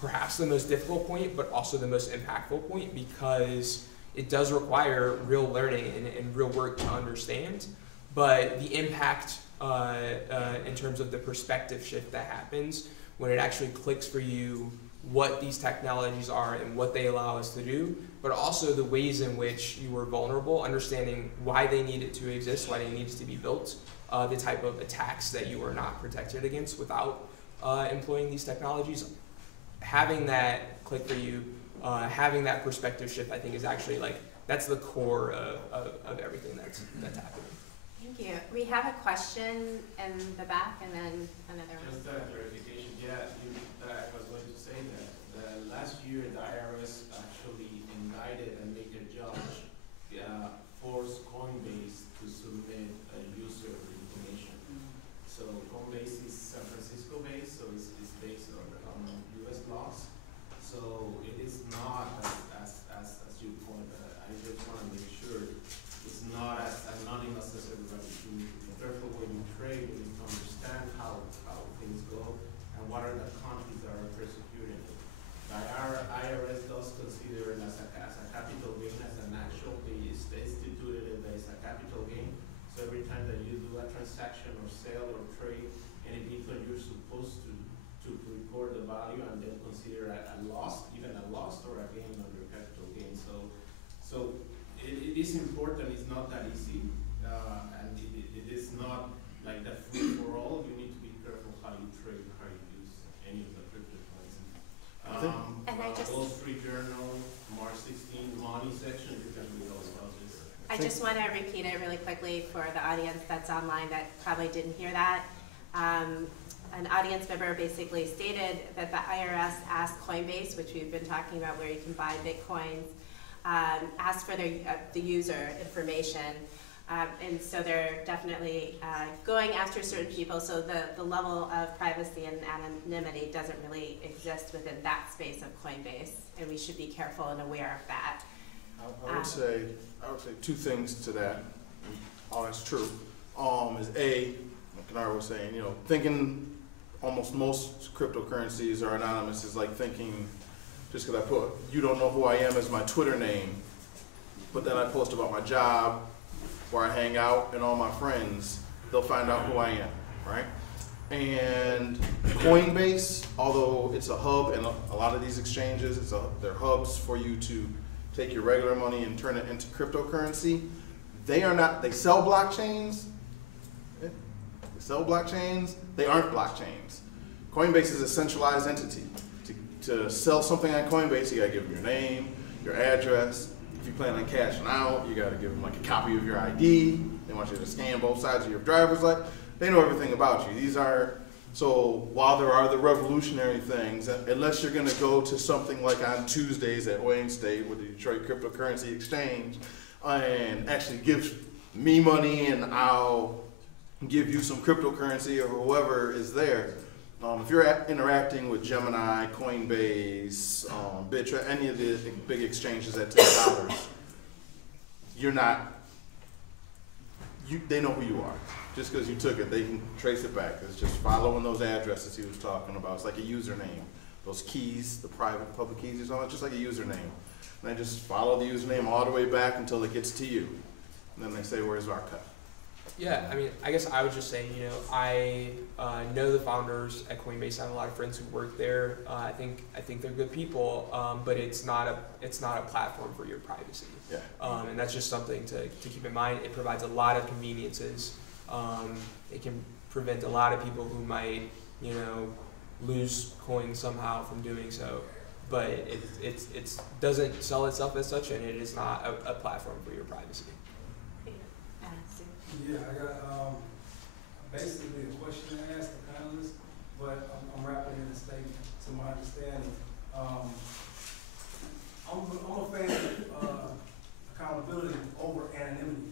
perhaps the most difficult point, but also the most impactful point, because it does require real learning and real work to understand. but the impact in terms of the perspective shift that happens when it actually clicks for you what these technologies are and what they allow us to do, but also the ways in which you were vulnerable, understanding why they needed to exist, why they needed to be built, the type of attacks that you were not protected against without employing these technologies. Having that click for you, having that perspective shift, I think is actually that's the core of everything that's happening. Thank you. We have a question in the back and then another one. Just a clarification, I was going to say that last year the IRS actually indicted and made a judge force Coinbase to submit user information. So Coinbase is San Francisco based, so it's based on US laws. So it is not as you point. I just want to make sure it's not as anonymous as everybody. Therefore, when you trade, you need to understand how things go and what are the countries that are persecuted. The IRS does consider it as a capital gain, as an actual, they instituted it as a capital gain. So every time that you do a transaction or sale or trade, any Bitcoin, you're supposed to record the value and then consider a loss, even a loss or a gain under capital gain. So it is important. It's not that easy, and it is not like that free for all. You need to be careful how you trade, how you use any of the cryptocurrencies. And I just, Wall Street Journal, March 16, money section. You can read all about this. I just want to repeat it really quickly for the audience that's online that probably didn't hear that. An audience member basically stated that the IRS asked Coinbase, which we've been talking about, where you can buy Bitcoins, asked for the user information. And so they're definitely going after certain people, so the level of privacy and anonymity doesn't really exist within that space of Coinbase, and we should be careful and aware of that. I would say two things to that. All that's true. Is A, like Kinnard was saying, thinking almost most cryptocurrencies are anonymous is like thinking, just because I put, you don't know who I am as my Twitter name, but then I post about my job, where I hang out, and all my friends, they'll find out who I am, right? And Coinbase, although it's a hub, and a lot of these exchanges, they're hubs for you to take your regular money and turn it into cryptocurrency. They are not, they sell blockchains. They aren't blockchains. Coinbase is a centralized entity. To sell something on Coinbase, you gotta give them your name, your address. If you plan on cashing out, you gotta give them a copy of your ID. They want you to scan both sides of your driver's license. They know everything about you. So while there are the revolutionary things, unless you're gonna go to something like on Tuesdays at Wayne State with the Detroit Cryptocurrency Exchange and actually give me money and I'll give you some cryptocurrency or whoever is there. If you're interacting with Gemini, Coinbase, BitTEPTH, any of the big exchanges at $10, they know who you are. Just because you took it, they can trace it back. It's just following those addresses he was talking about. It's like a username. Those keys, the private, public keys, it's just like a username. And they just follow the username all the way back until it gets to you. And then they say, where's our cut? Yeah, I mean, I guess I would just say, I know the founders at Coinbase. I have a lot of friends who work there. I think they're good people, but it's not a platform for your privacy. Yeah. And that's just something to keep in mind. It provides a lot of conveniences. It can prevent a lot of people who might, lose coins somehow from doing so. But it doesn't sell itself as such, and it is not a platform for your privacy. Yeah, I got basically a question to ask the panelists, but I'm wrapping in a statement to my understanding. I'm a fan of accountability over anonymity.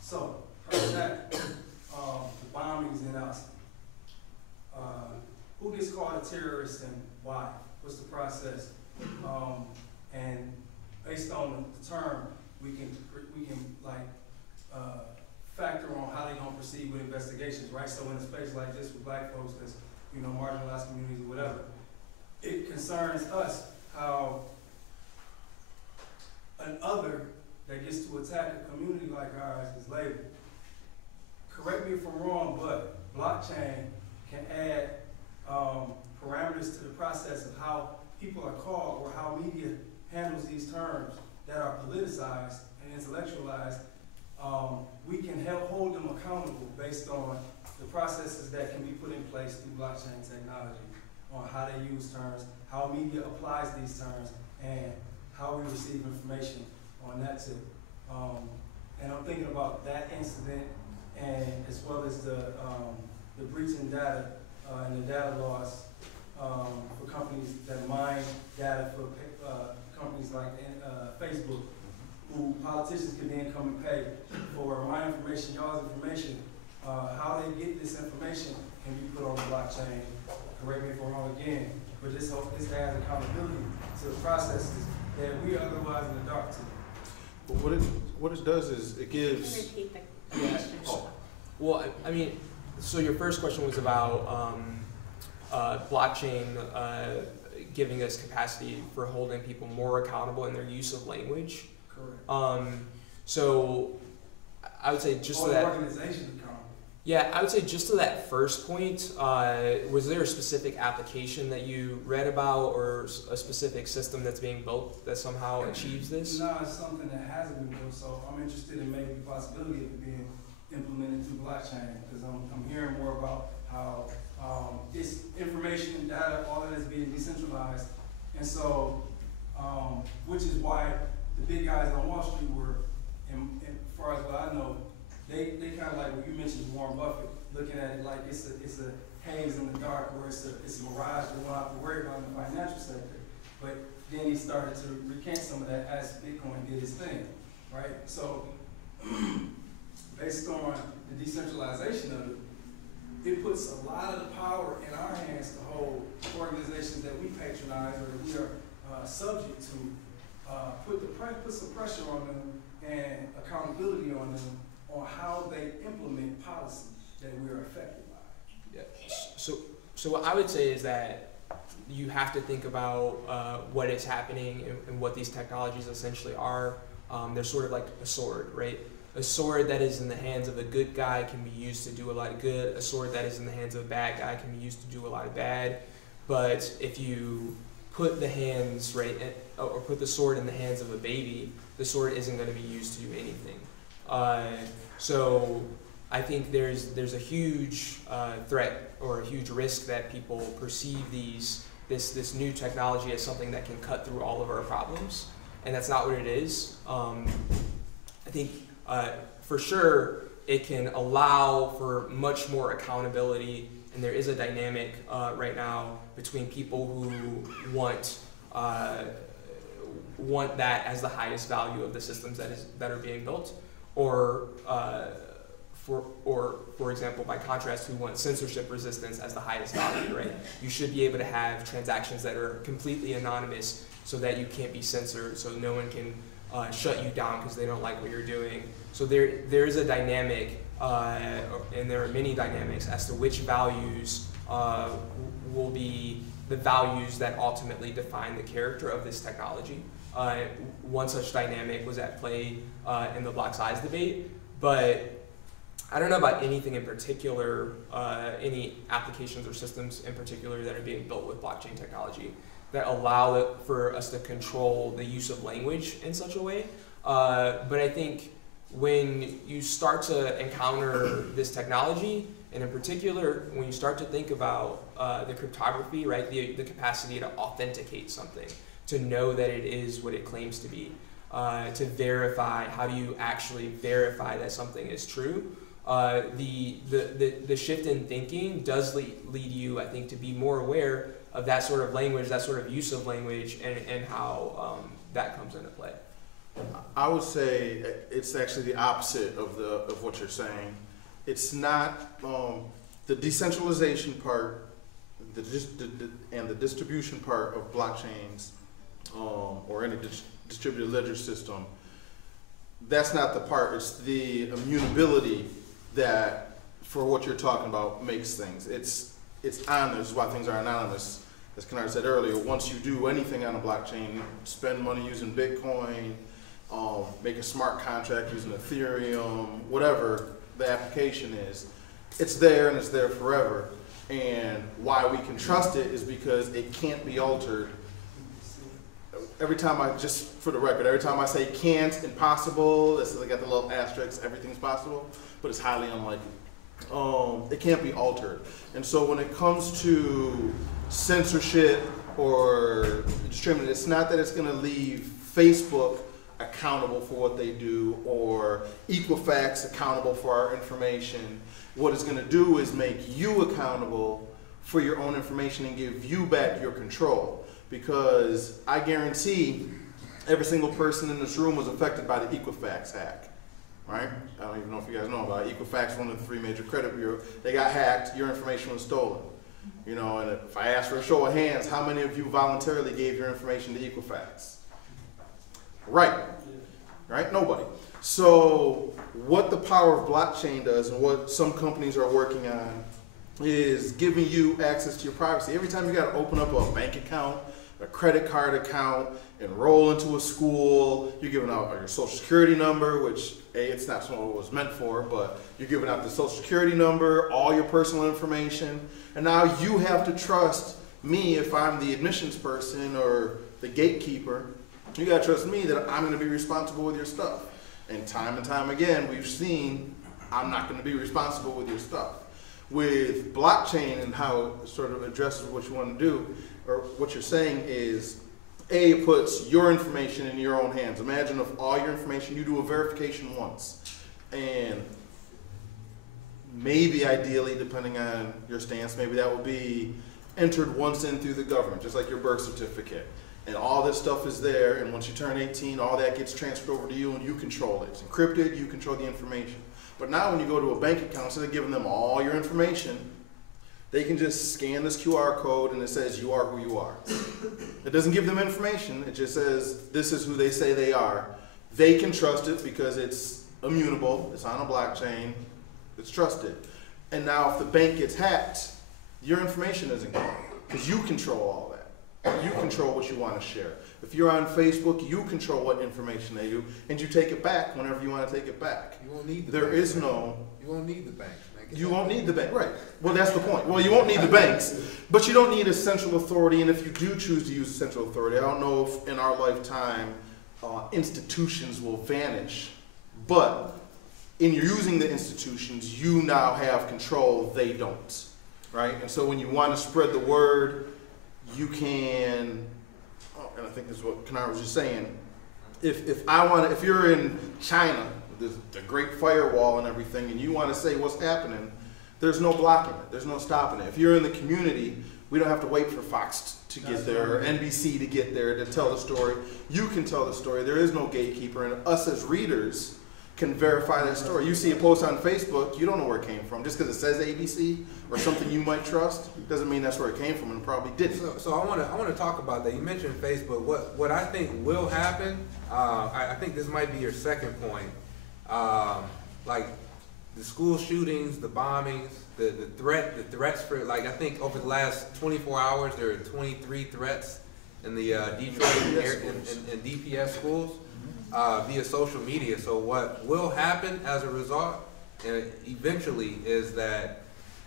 So, first that, the bombings in us. Who gets called a terrorist and why? What's the process? And based on the term, we can factor on how they're gonna proceed with investigations, right? So in a space like this with black folks that's, marginalized communities or whatever, it concerns us how an other that gets to attack a community like ours is labeled. correct me if I'm wrong, but blockchain can add parameters to the process of how people are called or how media handles these terms that are politicized and intellectualized. We can help hold them accountable based on the processes that can be put in place through blockchain technology, on how they use terms, how media applies these terms, and how we receive information on that tip. And I'm thinking about that incident, and as well as the breach in data and the data loss for companies that mine data for companies like Facebook, who politicians can then come and pay for my information, y'all's information. How they get this information can be put on the blockchain. Correct me if I'm wrong again, but this adds accountability to the processes that we are otherwise in the dark to. But what it does is it gives. Can you repeat the question? Oh. Well, I mean, so your first question was about blockchain giving us capacity for holding people more accountable in their use of language. Correct. So I would say just or to that. Organization accountable. Yeah, I would say just to that first point, was there a specific application that you read about or a specific system that's being built that somehow achieves this? No, it's something that hasn't been built, so I'm interested in maybe the possibility of it being implemented through blockchain, because I'm hearing more about how this information and data, all of that is being decentralized. And so, which is why the big guys on Wall Street were, as far as what I know, they kind of like what you mentioned, Warren Buffett, looking at it like it's a haze in the dark, or it's a mirage that we don't have to worry about in the financial sector. But then he started to recant some of that as Bitcoin did his thing, right? So based on the decentralization of it, it puts a lot of the power in our hands to hold organizations that we patronize or that we are subject to, put some pressure on them and accountability on them on how they implement policy that we're affected by. Yeah. So what I would say is that you have to think about what is happening and what these technologies essentially are. They're sort of like a sword, right? A sword that is in the hands of a good guy can be used to do a lot of good. A sword that is in the hands of a bad guy can be used to do a lot of bad. But if you put the hands, right, or put the sword in the hands of a baby, the sword isn't going to be used to do anything. So I think there's a huge threat or a huge risk that people perceive this new technology as something that can cut through all of our problems, and that's not what it is. I think for sure it can allow for much more accountability, and there is a dynamic right now between people who want that as the highest value of the systems that are being built, or for example, by contrast, who want censorship resistance as the highest value, right? You should be able to have transactions that are completely anonymous so that you can't be censored, so no one can shut you down because they don't like what you're doing. So there is a dynamic, and there are many dynamics as to which values will be the values that ultimately define the character of this technology. One such dynamic was at play in the block size debate, but I don't know about anything in particular, any applications or systems in particular that are being built with blockchain technology that allow for us to control the use of language in such a way. But I think when you start to encounter this technology, and in particular, when you start to think about the cryptography, right, the capacity to authenticate something, to know that it is what it claims to be, to verify, how do you actually verify that something is true? The shift in thinking does lead you, I think, to be more aware of that sort of language, that sort of use of language, and how that comes into play. I would say it's actually the opposite of what you're saying. It's not the decentralization part, and the distribution part of blockchains or any distributed ledger system. That's not the part. It's the immutability that, for what you're talking about, makes things. It's on. This is why things are anonymous. As Kinnard said earlier, once you do anything on a blockchain, spend money using Bitcoin, make a smart contract using Ethereum, whatever, the application is. It's there and it's there forever. And why we can trust it is because it can't be altered. Every time just for the record, every time I say can't, impossible, this is, I got the little asterisk, everything's possible, but it's highly unlikely. It can't be altered. And so when it comes to censorship or discrimination, it's not that it's going to leave Facebook accountable for what they do or Equifax accountable for our information. What it's going to do is make you accountable for your own information and give you back your control. Because I guarantee every single person in this room was affected by the Equifax hack, right? I don't even know if you guys know about it. Equifax, one of the 3 major credit bureaus, they got hacked, your information was stolen. You know, and if I ask for a show of hands, how many of you voluntarily gave your information to Equifax? Right, right? Nobody. So what the power of blockchain does and what some companies are working on is giving you access to your privacy. Every time you got to open up a bank account, a credit card account, enroll into a school, you're giving out your social security number, which it's not what it was meant for, but you're giving out the social security number, all your personal information, and now you have to trust me if I'm the admissions person or the gatekeeper. You gotta trust me that I'm gonna be responsible with your stuff. And time again, we've seen I'm not gonna be responsible with your stuff. With blockchain and how it sort of addresses what you want to do, or what you're saying is, A, it puts your information in your own hands. Imagine if all your information, you do a verification once, and maybe ideally, depending on your stance, maybe that will be entered once in through the government, just like your birth certificate. And all this stuff is there, and once you turn 18, all that gets transferred over to you, and you control it. It's encrypted, you control the information. But now when you go to a bank account, instead of giving them all your information, they can just scan this QR code and it says you are who you are. It doesn't give them information, it just says this is who they say they are. They can trust it because it's immutable, it's on a blockchain, it's trusted. And now if the bank gets hacked, your information isn't gone because you control all that. You control what you want to share. If you're on Facebook, you control what information they do, and you take it back whenever you want to take it back. You won't need the There banks, is no... You won't need the banks. You won't need the bank, right. Well, that's the point. Well, you won't need the banks, but you don't need a central authority, and if you do choose to use a central authority, I don't know if in our lifetime institutions will vanish, but in using the institutions, you now have control, they don't, right? And so when you want to spread the word, you can, and I think this is what Kinnard was just saying, if you're in China, there's the great firewall and everything, and you want to say what's happening, there's no blocking it. There's no stopping it. If you're in the community, we don't have to wait for Fox to get there or NBC to get there to tell the story. You can tell the story. There is no gatekeeper, and us as readers can verify that story. You see a post on Facebook, you don't know where it came from. Just because it says ABC or something you might trust doesn't mean that's where it came from, and it probably didn't. So I want to talk about that. You mentioned Facebook. What I think will happen, I think this might be your second point. Like the school shootings, the bombings, the threats for, like, I think over the last 24 hours there are 23 threats in the Detroit and DPS schools via social media. So what will happen as a result, eventually, is that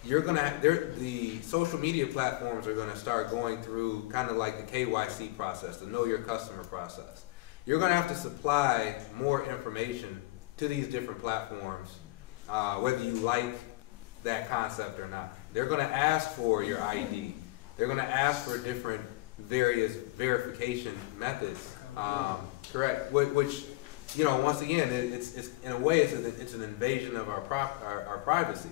the social media platforms are gonna start going through kind of like the KYC process, the know your customer process. You're gonna have to supply more information to these different platforms, whether you like that concept or not. They're gonna ask for your ID. They're gonna ask for different various verification methods, correct? Which, you know, once again, it's in a way, it's an invasion of our privacy.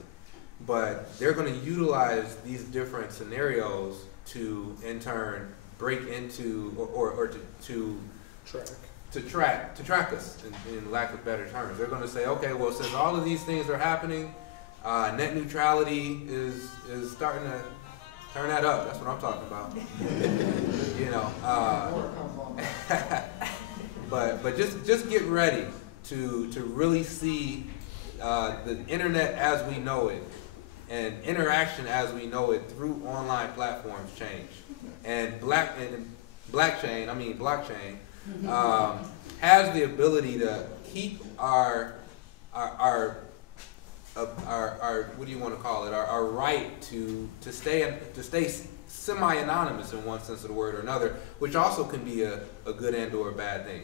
But they're gonna utilize these different scenarios to, in turn, break into, or to track us, in lack of better terms. They're going to say, okay, well, since all of these things are happening, net neutrality is starting to turn that up. That's what I'm talking about. You know, but just get ready to really see the internet as we know it and interaction as we know it through online platforms change. And blockchain has the ability to keep our our what do you want to call it? Our right to stay semi-anonymous in one sense of the word or another, which also can be a good and or a bad thing.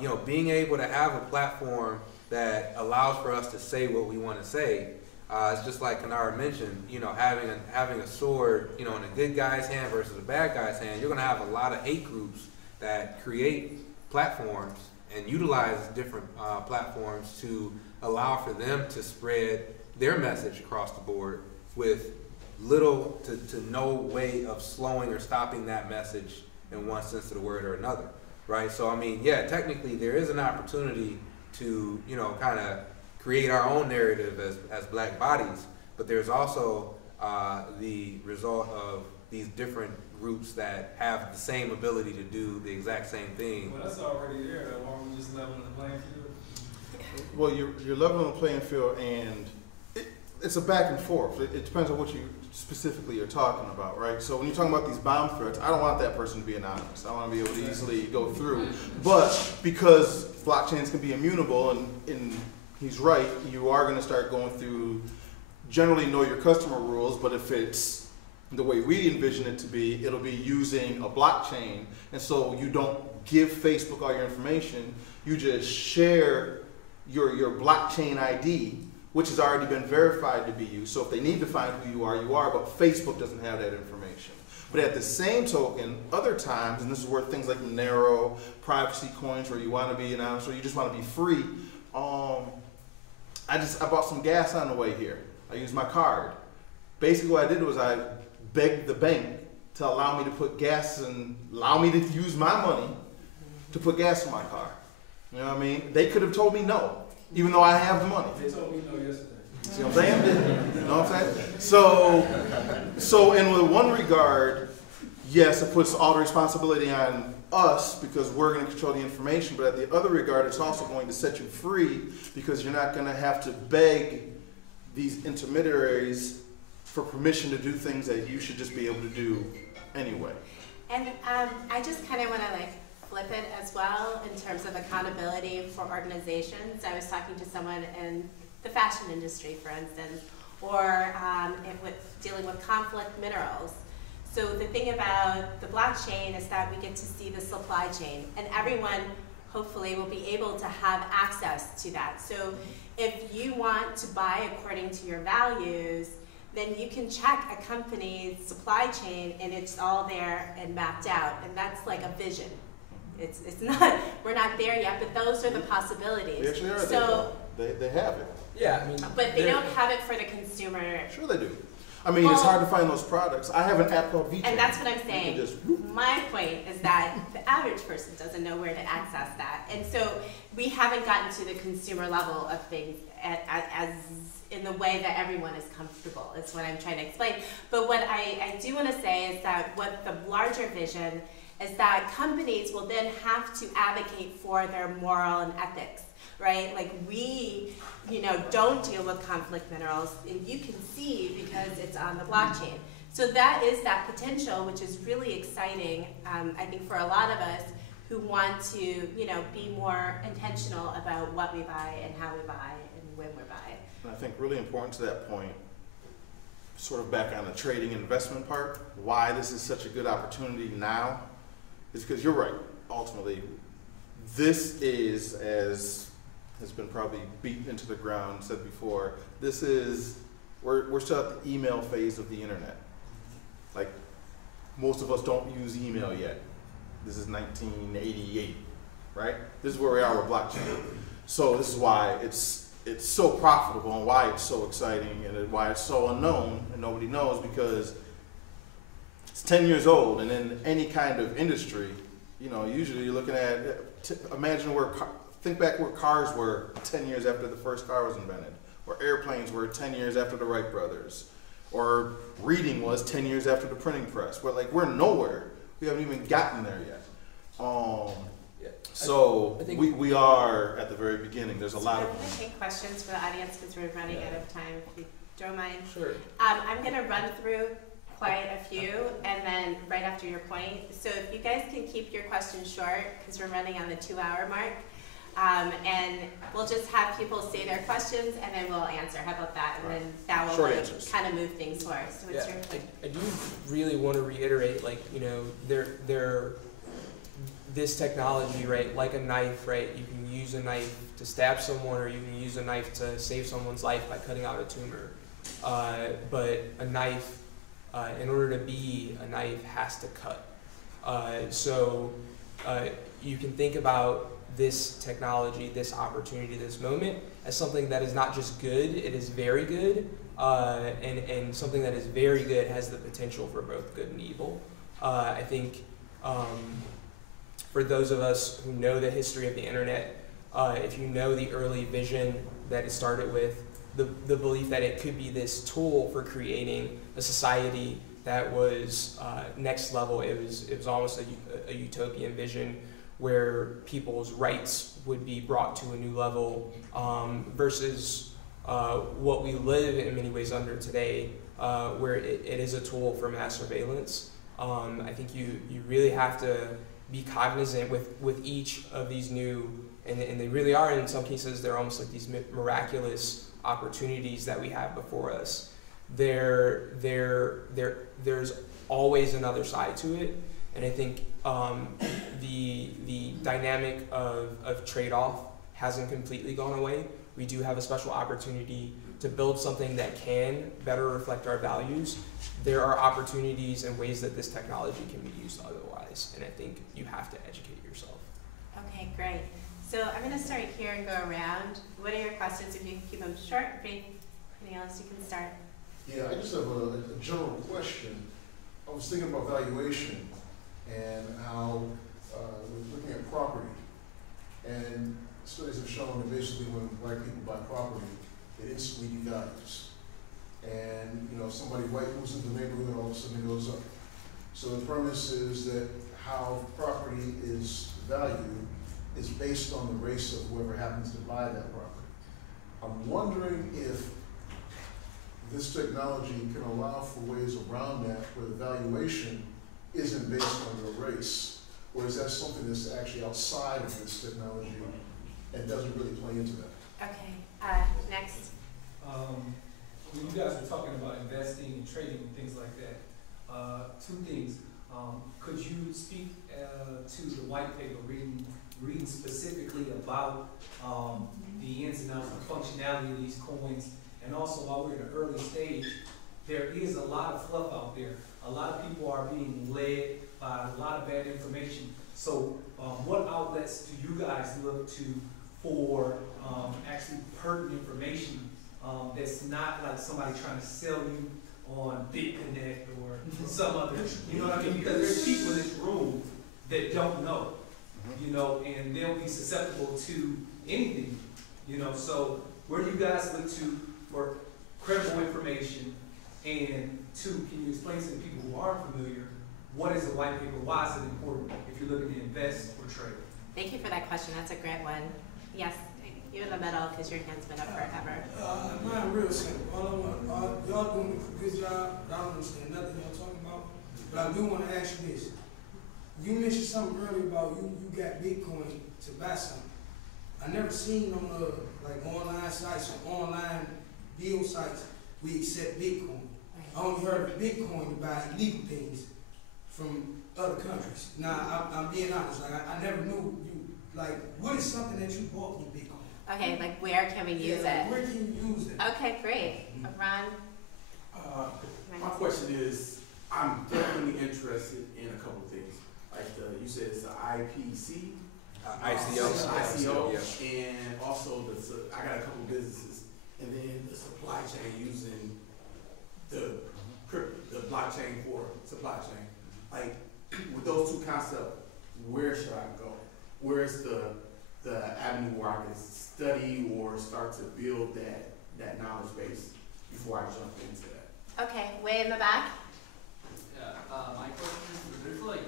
You know, being able to have a platform that allows for us to say what we want to say. It's just like Kinnard mentioned, you know, having a sword, you know, in a good guy's hand versus a bad guy's hand, you're going to have a lot of hate groups that create platforms and utilize different platforms to allow for them to spread their message across the board with little to no way of slowing or stopping that message in one sense of the word or another, right? So, I mean, yeah, technically there is an opportunity to, you know, kind of create our own narrative as black bodies, but there's also the result of these different groups that have the same ability to do the exact same thing. Well, that's already there, though. Aren't we just leveling the playing field? Well, you're leveling the playing field, and it's a back and forth. It depends on what you specifically are talking about, right? So when you're talking about these bomb threats, I don't want that person to be anonymous. I want to be able to easily go through. But because blockchains can be immutable, and he's right, you are going to start going through, generally know your customer rules, but if it's the way we envision it to be, it'll be using a blockchain, and so you don't give Facebook all your information, you just share your blockchain ID, which has already been verified to be you. So if they need to find who you are, but Facebook doesn't have that information. But at the same token, other times, and this is where things like narrow privacy coins, where you want to be anonymous, or you just want to be free, I bought some gas on the way here. I used my card. Basically what I did was I begged the bank to allow me to put gas and allow me to use my money to put gas in my car. You know what I mean? They could have told me no, even though I have the money. They told me no yesterday. See what I'm saying? You know what I'm saying? So in one regard, yes, it puts all the responsibility on us because we're going to control the information, but at the other regard, it's also going to set you free because you're not going to have to beg these intermediaries for permission to do things that you should just be able to do anyway. And I just kind of want to flip it as well in terms of accountability for organizations. I was talking to someone in the fashion industry, for instance, or dealing with conflict minerals. So the thing about the blockchain is that we get to see the supply chain, and everyone hopefully will be able to have access to that. So if you want to buy according to your values, then you can check a company's supply chain and it's all there and mapped out, and that's like a vision. It's not, we're not there yet, but those are the possibilities. They actually are. So they have it. Yeah, I mean, but they don't have it for the consumer. Sure they do. I mean, it's hard to find those products. I have an app called VChain. And that's what I'm saying. My point is that the average person doesn't know where to access that. And so we haven't gotten to the consumer level of things as in the way that everyone is comfortable, is what I'm trying to explain. But what I do want to say is that what the larger vision is that companies will then have to advocate for their moral and ethics, right? Like we, don't deal with conflict minerals, and you can see because it's on the blockchain. So that is that potential, which is really exciting, I think, for a lot of us who want to, be more intentional about what we buy and how we buy and when we buy. And I think really important to that point, sort of back on the trading investment part, why this is such a good opportunity now is because you're right, ultimately. This is, as has been probably beaten into the ground, said before, we're still at the email phase of the internet. Like, most of us don't use email yet. This is 1988, right? This is where we are with blockchain. So this is why it's so profitable and why it's so exciting and why it's so unknown and nobody knows, because it's 10 years old, and in any kind of industry, usually you're looking at, think back where cars were 10 years after the first car was invented, or airplanes were 10 years after the Wright brothers, or reading was 10 years after the printing press. We're nowhere. We haven't even gotten there yet. So I think we are at the very beginning. There's a lot of. I'm going to take questions for the audience because we're running out of time. If you don't mind. Sure. I'm going to run through quite a few, and then right after your point. So if you guys can keep your questions short, because we're running on the 2-hour mark. And we'll just have people say their questions and then we'll answer. How about that? And then that will Short like, answers. kind of move things forward. So what's your I do really want to reiterate, like, you know, this technology, right, like a knife, right, you can use a knife to stab someone or you can use a knife to save someone's life by cutting out a tumor. But a knife, in order to be a knife, has to cut. So you can think about this technology, this opportunity, this moment as something that is not just good, it is very good, and something that is very good has the potential for both good and evil. I think for those of us who know the history of the internet, if you know the early vision that it started with, the belief that it could be this tool for creating a society that was next level, it was almost a utopian vision where people's rights would be brought to a new level versus what we live in many ways under today, where it is a tool for mass surveillance. I think you really have to be cognizant with each of these new, and they really are, in some cases, they're almost like these miraculous opportunities that we have before us. There's always another side to it, and I think the dynamic of trade-off hasn't completely gone away. We do have a special opportunity to build something that can better reflect our values. There are opportunities and ways that this technology can be used otherwise, and I think you have to educate yourself. Okay, great. So I'm going to start here and go around. What are your questions? If you can keep them short, brief. Anything else, you can start. Yeah, I just have a general question. I was thinking about valuation and how we're looking at property. And studies have shown that basically when black people buy property, it instantly devalues. And you know, if somebody white moves into the neighborhood, all of a sudden it goes up. So the premise is that how property is valued is based on the race of whoever happens to buy that property. I'm wondering if this technology can allow for ways around that where the valuation isn't based on your race, or is that something that's actually outside of this technology and doesn't really play into that? Okay, next. When you guys were talking about investing and trading and things like that, two things. Could you speak to the white paper, reading specifically about the ins and outs and functionality of these coins, and also while we're in the early stage, there is a lot of fluff out there. A lot of people are being led by a lot of bad information. So what outlets do you guys look to for actually pertinent information that's not like somebody trying to sell you on BitConnect or some other, you know what I mean? Because there's people in this room that don't know, you know, and they'll be susceptible to anything, you know. So where do you guys look to for credible information? And two, can you explain to the people who aren't familiar, what is a white paper? Why is it important if you're looking to invest or trade? Thank you for that question. That's a great one. Yes, you in the middle because your hand's been up forever. Mine real simple. Y'all doing a good job. I don't understand nothing y'all talking about. But I do want to ask you this. You mentioned something earlier about you got Bitcoin to buy something. I never seen on the like online sites or online deal sites we accept Bitcoin. I only heard of Bitcoin to buy illegal things from other countries. Now, I'm being honest. Like I never knew you. Like, what is something that you bought with Bitcoin? Okay, like where can we use it? Where can you use it? Okay, great. Ron? My question is, I'm definitely interested in a couple of things. Like you said, it's the IPC. ICO, yeah. And also I got a couple businesses, and then the supply chain using the blockchain for supply chain. Like with those two concepts, where should I go? Where's the avenue where I can study or start to build that knowledge base before I jump into that? Okay, way in the back. Yeah, my question is, there's like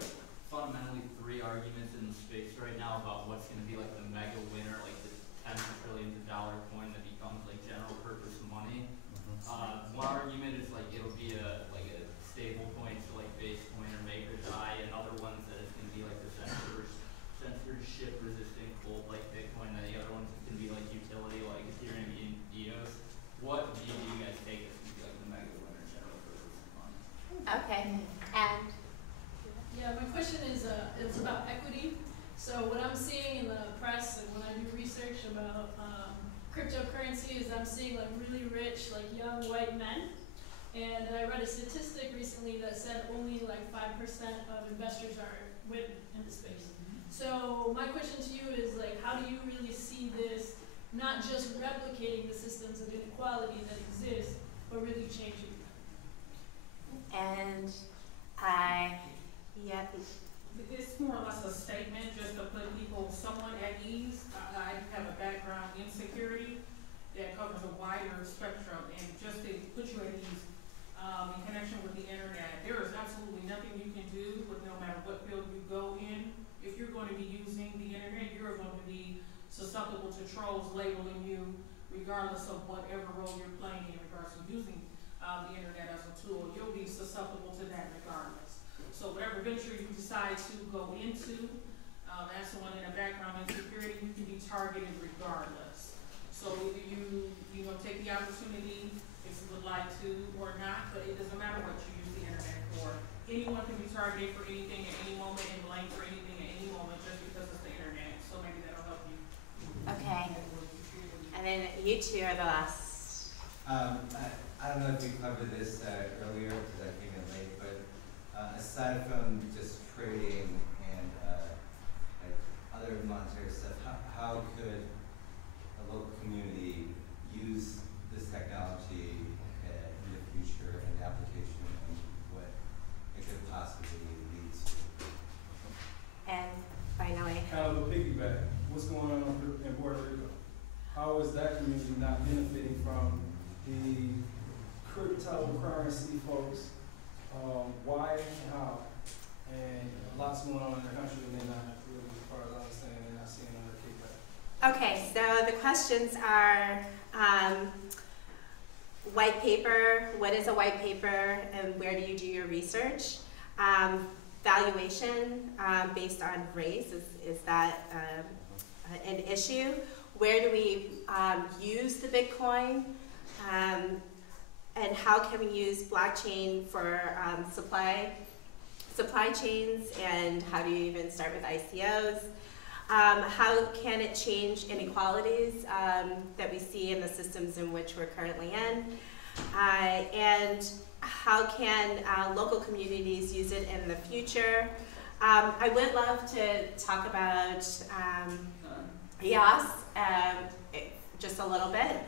fundamentally three arguments in the space right now about what's going to be like the mega winner, like the tens of trillions of dollar coin that becomes like general purpose money. One argument is like it'll be a stable coin, so like Basecoin or Maker's Eye, and other ones that it's going to be like the censorship resistant gold like Bitcoin that rich, like young white men. And I read a statistic recently that said only like 5% of investors are women in the space. So my question to you is like, how do you really see this not just replicating the systems of inequality that exist, but really changing them? And yeah. It's more or less a statement just to put people somewhat at ease. I have a background in security that covers a wider spectrum, and just to put you at ease in connection with the internet, there is absolutely nothing you can do with no matter what field you go in. If you're going to be using the internet, you're going to be susceptible to trolls labeling you regardless of whatever role you're playing in regards to using the internet as a tool. You'll be susceptible to that regardless. So whatever venture you decide to go into, as someone in a background in security, you can be targeted regardless. So either you take the opportunity if you would like to or not, but it doesn't matter what you use the internet for. Anyone can be targeted for anything at any moment and blamed for anything at any moment just because it's the internet. So maybe that'll help you. Okay. And then you two are the last. I don't know if we covered this earlier because I came in late, but aside from just trading and like other monetary stuff, how could a local community use this technology in the future and the application and what it could possibly lead to? And finally. Kind of a piggyback. What's going on in Puerto Rico? How is that community not benefiting from the cryptocurrency folks? Why and how? And lots going on in the country and they're not really, as far as I understand, they're not seeing on the kickback. Okay, so the questions are white paper, what is a white paper and where do you do your research? Valuation based on race, is that an issue? Where do we use the Bitcoin? And how can we use blockchain for supply chains, and how do you even start with ICOs? How can it change inequalities that we see in the systems in which we're currently in? And how can local communities use it in the future? I would love to talk about EOS just a little bit.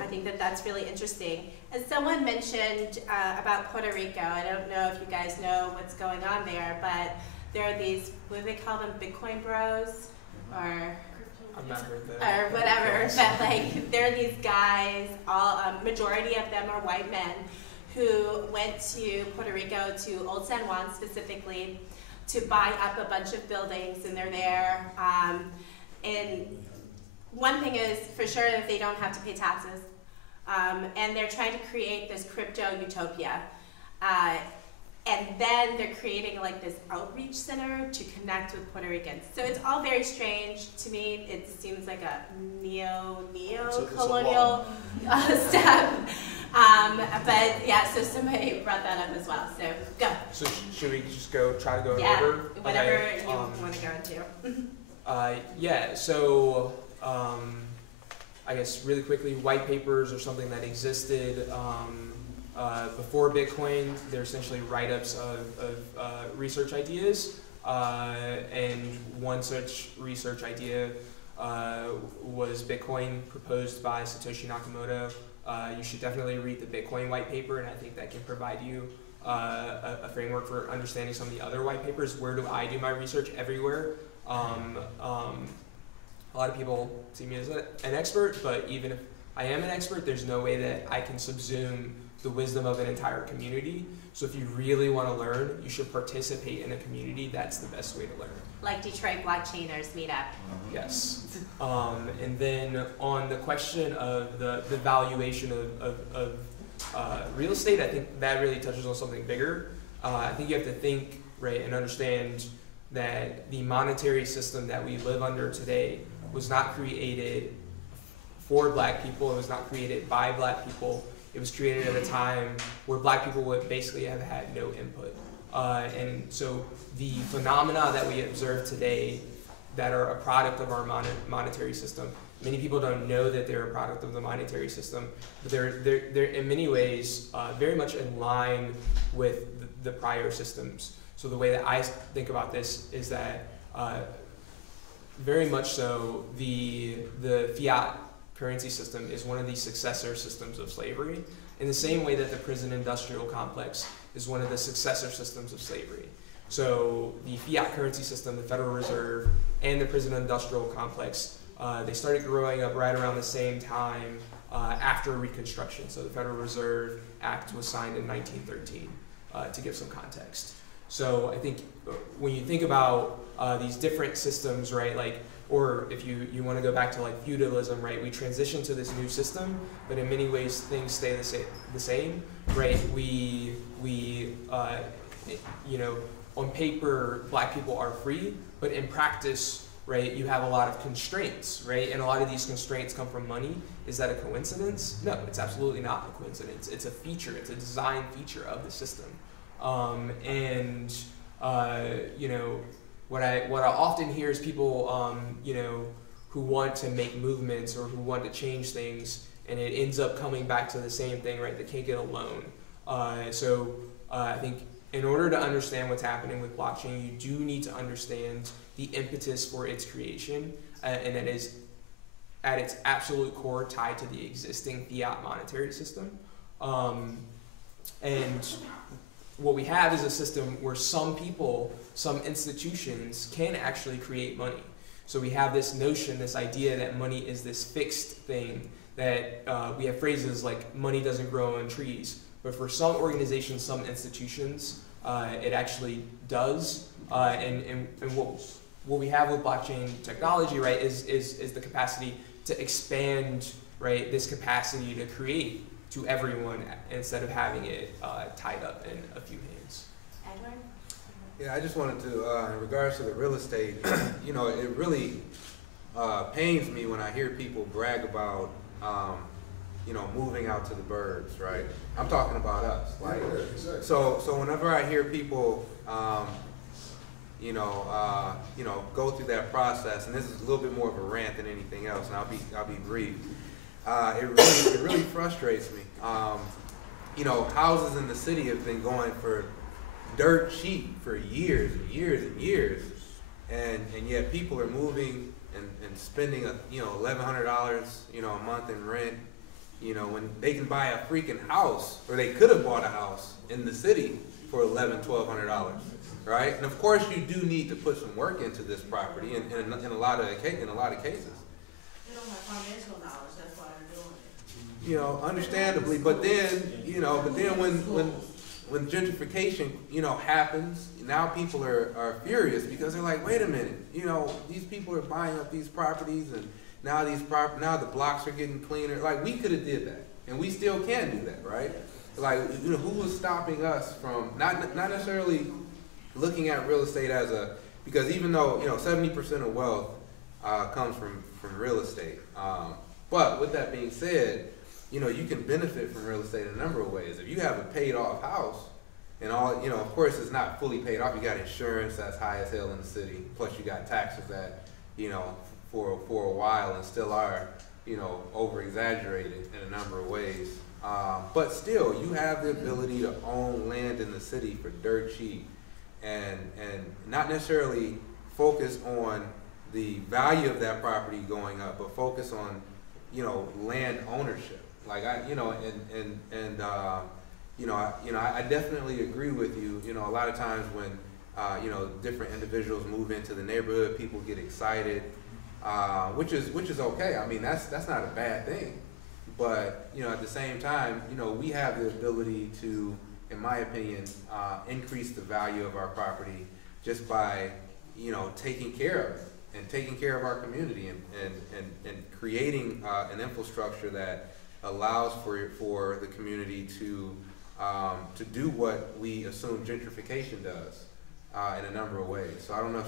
I think that that's really interesting. And someone mentioned about Puerto Rico. I don't know if you guys know what's going on there, but there are these, what do they call them, Bitcoin bros? Or I've not heard that. Or whatever, but like there are these guys, majority of them are white men, who went to Puerto Rico, to Old San Juan specifically, to buy up a bunch of buildings, and they're there. And one thing is for sure that they don't have to pay taxes, and they're trying to create this crypto utopia. And then they're creating like this outreach center to connect with Puerto Ricans. So it's all very strange to me. It seems like a neo-colonial step. But yeah, so somebody brought that up as well. So go. So should we just try to go in yeah, order? Whatever Okay. you want to go into. Yeah, so I guess really quickly, white papers are something that existed before Bitcoin. They're essentially write-ups of research ideas, and one such research idea was Bitcoin, proposed by Satoshi Nakamoto. You should definitely read the Bitcoin white paper, and I think that can provide you a framework for understanding some of the other white papers. Where do I do my research? Everywhere. A lot of people see me as an expert, but even if I am an expert, there's no way that I can subsume the wisdom of an entire community. So if you really want to learn, you should participate in a community. That's the best way to learn. Like Detroit Blockchainers Meetup. Yes. And then on the question of the valuation of real estate, I think that really touches on something bigger. I think you have to think, right, and understand that the monetary system that we live under today was not created for black people. It was not created by black people. It was created at a time where black people would basically have had no input. And so the phenomena that we observe today that are a product of our monetary system Many people don't know that they're a product of the monetary system, but they're in many ways very much in line with the prior systems. So the way that I think about this is that very much so the fiat currency system is one of the successor systems of slavery, in the same way that the prison industrial complex is one of the successor systems of slavery. So the fiat currency system, the Federal Reserve, and the prison industrial complex, they started growing up right around the same time after Reconstruction. So the Federal Reserve Act was signed in 1913, to give some context. So I think when you think about these different systems, right, like, or if you want to go back to like feudalism, right, we transition to this new system, but in many ways things stay the same, right? We you know, on paper, black people are free, but in practice, right, you have a lot of constraints, right? And a lot of these constraints come from money. Is that a coincidence? No, it's absolutely not a coincidence. It's a feature, it's a design feature of the system. You know, what I often hear is people, you know, who want to make movements or who want to change things, and it ends up coming back to the same thing, right? They can't get a loan. I think in order to understand what's happening with blockchain, you do need to understand the impetus for its creation, and that is at its absolute core tied to the existing fiat monetary system. And what we have is a system where some people, some institutions can actually create money. So we have this notion, this idea that money is this fixed thing, that we have phrases like money doesn't grow on trees. But for some organizations, some institutions, it actually does. And what we have with blockchain technology, right, is the capacity to expand, right, this capacity to create to everyone instead of having it tied up in a few hands. Edward? Yeah, I just wanted to, in regards to the real estate, you know, it really pains me when I hear people brag about, you know, moving out to the burbs, right? I'm talking about us. Like, so whenever I hear people, you know, go through that process, and this is a little bit more of a rant than anything else, and I'll be brief. It really frustrates me. You know, houses in the city have been going for dirt cheap for years and years and years, and yet people are moving and spending $1,100 a month in rent, you know, when they can buy a freaking house, or they could have bought a house in the city for $1,100-$1,200, right? And of course, you do need to put some work into this property in a lot of cases. They don't have financial knowledge, that's why they're doing it. You know, understandably, but then when gentrification, you know, happens, now people are furious because they're like, wait a minute, you know, these people are buying up these properties, and now now the blocks are getting cleaner. Like, we could have did that, and we still can do that, right? Like, you know, who was stopping us from not necessarily looking at real estate as because even though, you know, 70% of wealth comes from real estate, but with that being said, you know, you can benefit from real estate in a number of ways. If you have a paid off house, and all, you know, of course it's not fully paid off, you got insurance that's high as hell in the city, plus you got taxes that, you know, for a while and still are, you know, over exaggerated in a number of ways. But still, you have the ability to own land in the city for dirt cheap, and not necessarily focus on the value of that property going up, but focus on, you know, land ownership. Like, I definitely agree with you. You know, a lot of times when, you know, different individuals move into the neighborhood, people get excited, which is okay. I mean, that's not a bad thing. But, you know, at the same time, you know, we have the ability to, in my opinion, increase the value of our property just by, you know, taking care of it and taking care of our community and creating an infrastructure that allows for the community to do what we assume gentrification does in a number of ways. So I don't know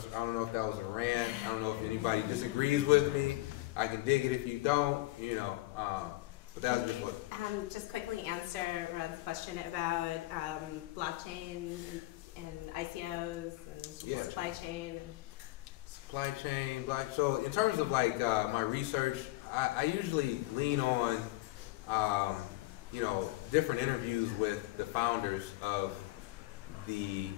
if that was a rant. I don't know if anybody disagrees with me. I can dig it if you don't. You know, but that was just what. Just quickly answer Rod's question about blockchain and ICOs and supply chain. Supply chain, so in terms of like my research, I usually lean on, you know, different interviews with the founders of the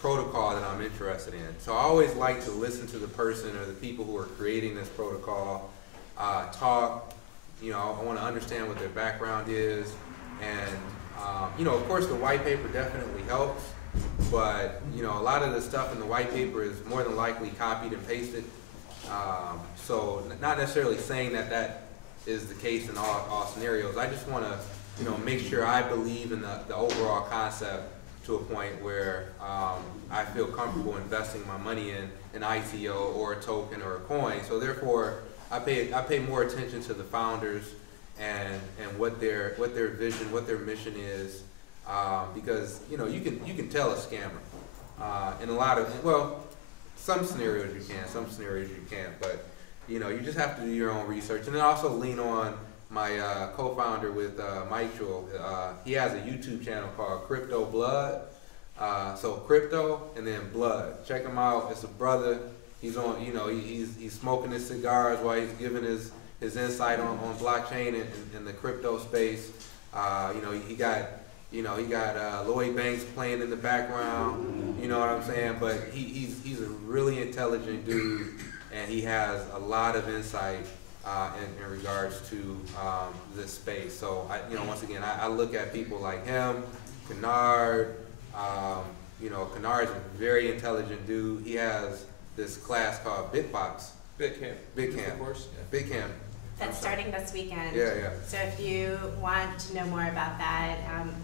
protocol that I'm interested in. So I always like to listen to the person or the people who are creating this protocol, talk. You know, I want to understand what their background is, and you know, of course, the white paper definitely helps, but you know, a lot of the stuff in the white paper is more than likely copied and pasted. So not necessarily saying that that is the case in all scenarios. I just want to, you know, make sure I believe in the overall concept to a point where I feel comfortable investing my money in an ICO or a token or a coin. So therefore, I pay more attention to the founders and what their vision, what their mission is, because you know, you can tell a scammer in a lot of, well, some scenarios you can, some scenarios you can't, but you know, you just have to do your own research, and then also lean on my co-founder with Mytual. He has a YouTube channel called Crypto Blood. So crypto and then blood. Check him out. It's a brother. He's on, you know, he's smoking his cigars while he's giving his insight on blockchain and the crypto space. You know, he got Lloyd Banks playing in the background. You know what I'm saying? But he's a really intelligent dude, and he has a lot of insight in regards to this space. So you know, once again, I look at people like him, Kinnard. You know, Kinnard's a very intelligent dude. He has this class called BitBox. BitCamp. Of course. Yeah. BitCamp. That's starting this weekend. Yeah, yeah. So if you want to know more about that,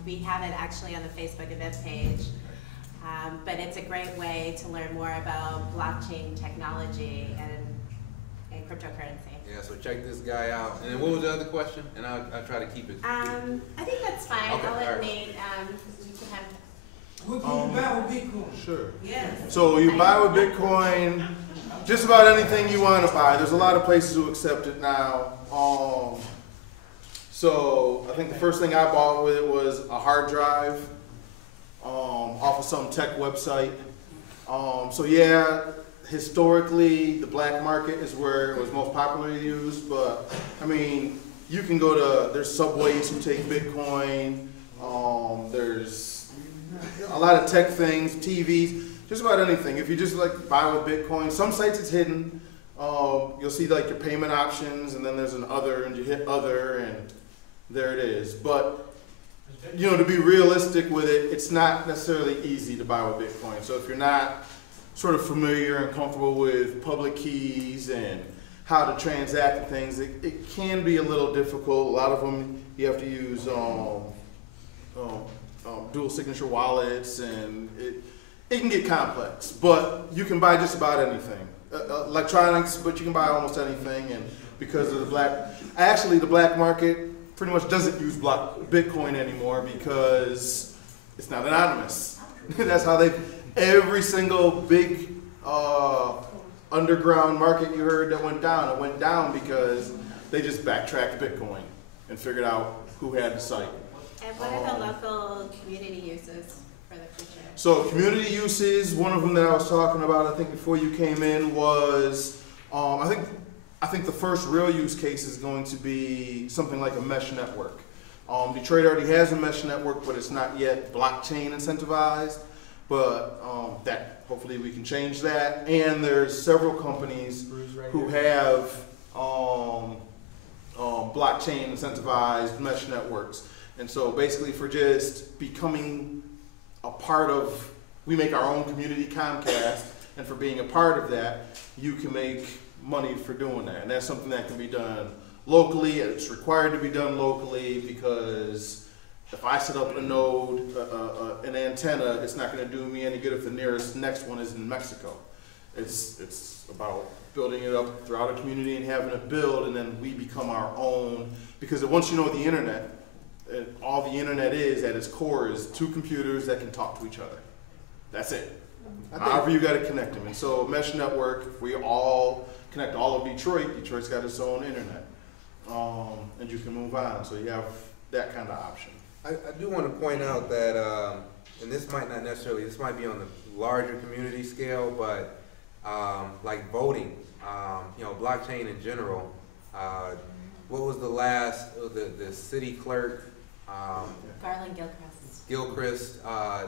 we have it actually on the Facebook event page. But it's a great way to learn more about blockchain technology and cryptocurrency. Yeah, so check this guy out. And then what was the other question? And I'll try to keep it. I think that's fine. Okay, I'll let right. Nate, you can have. What can you buy with Bitcoin? Sure. Yes. So you buy with Bitcoin, just about anything you want to buy. There's a lot of places who accept it now. So I think the first thing I bought with it was a hard drive off of some tech website. So yeah, historically the black market is where it was most popularly used, but I mean, you can go to, there's subways who take Bitcoin, there's a lot of tech things, TVs, just about anything. If you just like buy with Bitcoin, some sites it's hidden. You'll see like your payment options, and then there's an other, and you hit other, and there it is. But you know, to be realistic with it, it's not necessarily easy to buy with Bitcoin. So if you're not sort of familiar and comfortable with public keys and how to transact things, it can be a little difficult. A lot of them you have to use dual signature wallets, and it can get complex, but you can buy just about anything. Electronics, but you can buy almost anything, and because of the black market pretty much doesn't use Bitcoin anymore because it's not anonymous. That's how every single big underground market you heard that went down, it went down because they just backtracked Bitcoin and figured out who had the site. And what are the local community uses for the future? So community uses, one of them that I was talking about, I think before you came in, was I think the first real use case is going to be something like a mesh network. Detroit already has a mesh network, but it's not yet blockchain incentivized. But that hopefully we can change that. And there's several companies who have blockchain incentivized mesh networks. And so basically for just becoming a part of, we make our own community Comcast, and for being a part of that, you can make money for doing that. And that's something that can be done locally, and it's required to be done locally because if I set up a node, an antenna, it's not gonna do me any good if the next one is in Mexico. It's about building it up throughout a community and having it build, and then we become our own, because once you know the internet, all the internet is at its core is two computers that can talk to each other. That's it. However you got to connect them. And so mesh network, if we all connect all of Detroit, Detroit's got its own internet. And you can move on. So you have that kind of option. I do want to point out that, and this might not necessarily, this might be on the larger community scale, but like voting, you know, blockchain in general, what was the last, the city clerk? Garland Gilchrist. Gilchrist, I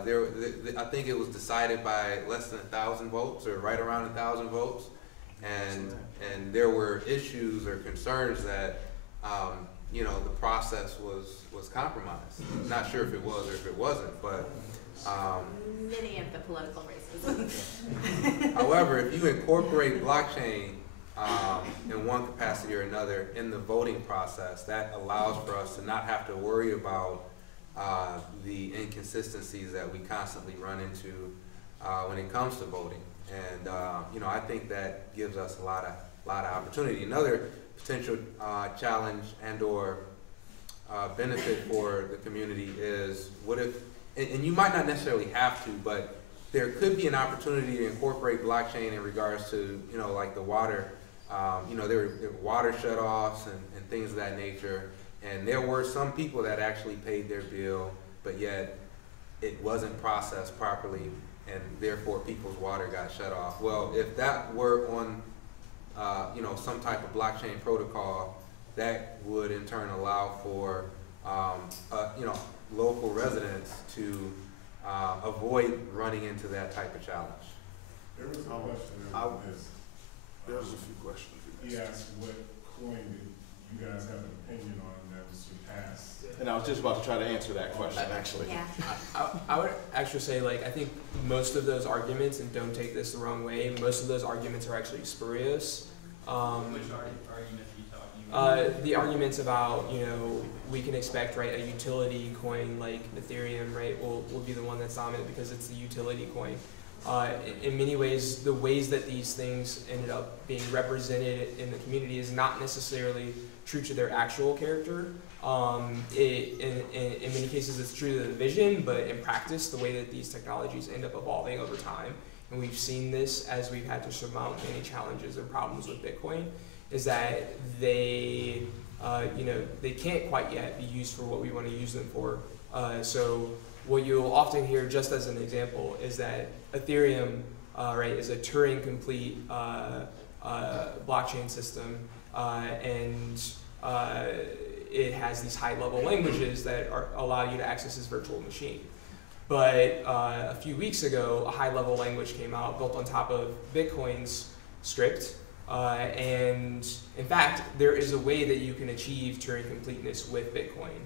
think it was decided by less than 1,000 votes, or right around 1,000 votes. And there were issues or concerns that, you know, the process was compromised. Not sure if it was or if it wasn't, but. Many of the political races. However, if you incorporate blockchain in one capacity or another in the voting process, that allows for us to not have to worry about the inconsistencies that we constantly run into when it comes to voting. And you know, I think that gives us a lot of opportunity. Another potential challenge and/or benefit for the community is, what if, and you might not necessarily have to, but there could be an opportunity to incorporate blockchain in regards to, you know, like the water. You know, there were water shutoffs and things of that nature, and there were some people that actually paid their bill, but yet it wasn't processed properly, and therefore people's water got shut off. Well, if that were on, you know, some type of blockchain protocol, that would in turn allow for, you know, local residents to avoid running into that type of challenge. There was a question. There's a few questions. He asked what coin did you guys have an opinion on that was surpassed? And I was just about to try to answer that question, actually. Yeah. I would actually say, like, I think most of those arguments, and don't take this the wrong way, most of those arguments are actually spurious. Which arguments are you talking about? The arguments about, you know, we can expect, right, a utility coin like Ethereum, right, will be the one that's dominant because it's the utility coin. In many ways, the ways that these things ended up being represented in the community is not necessarily true to their actual character. In many cases, it's true to the vision, but in practice, the way that these technologies end up evolving over time, and we've seen this as we've had to surmount many challenges and problems with Bitcoin, is that they, you know, they can't quite yet be used for what we want to use them for. So what you'll often hear, just as an example, is that Ethereum, right, is a Turing complete blockchain system, and it has these high-level languages that allow you to access this virtual machine. But a few weeks ago, a high-level language came out built on top of Bitcoin's script, and in fact, there is a way that you can achieve Turing completeness with Bitcoin.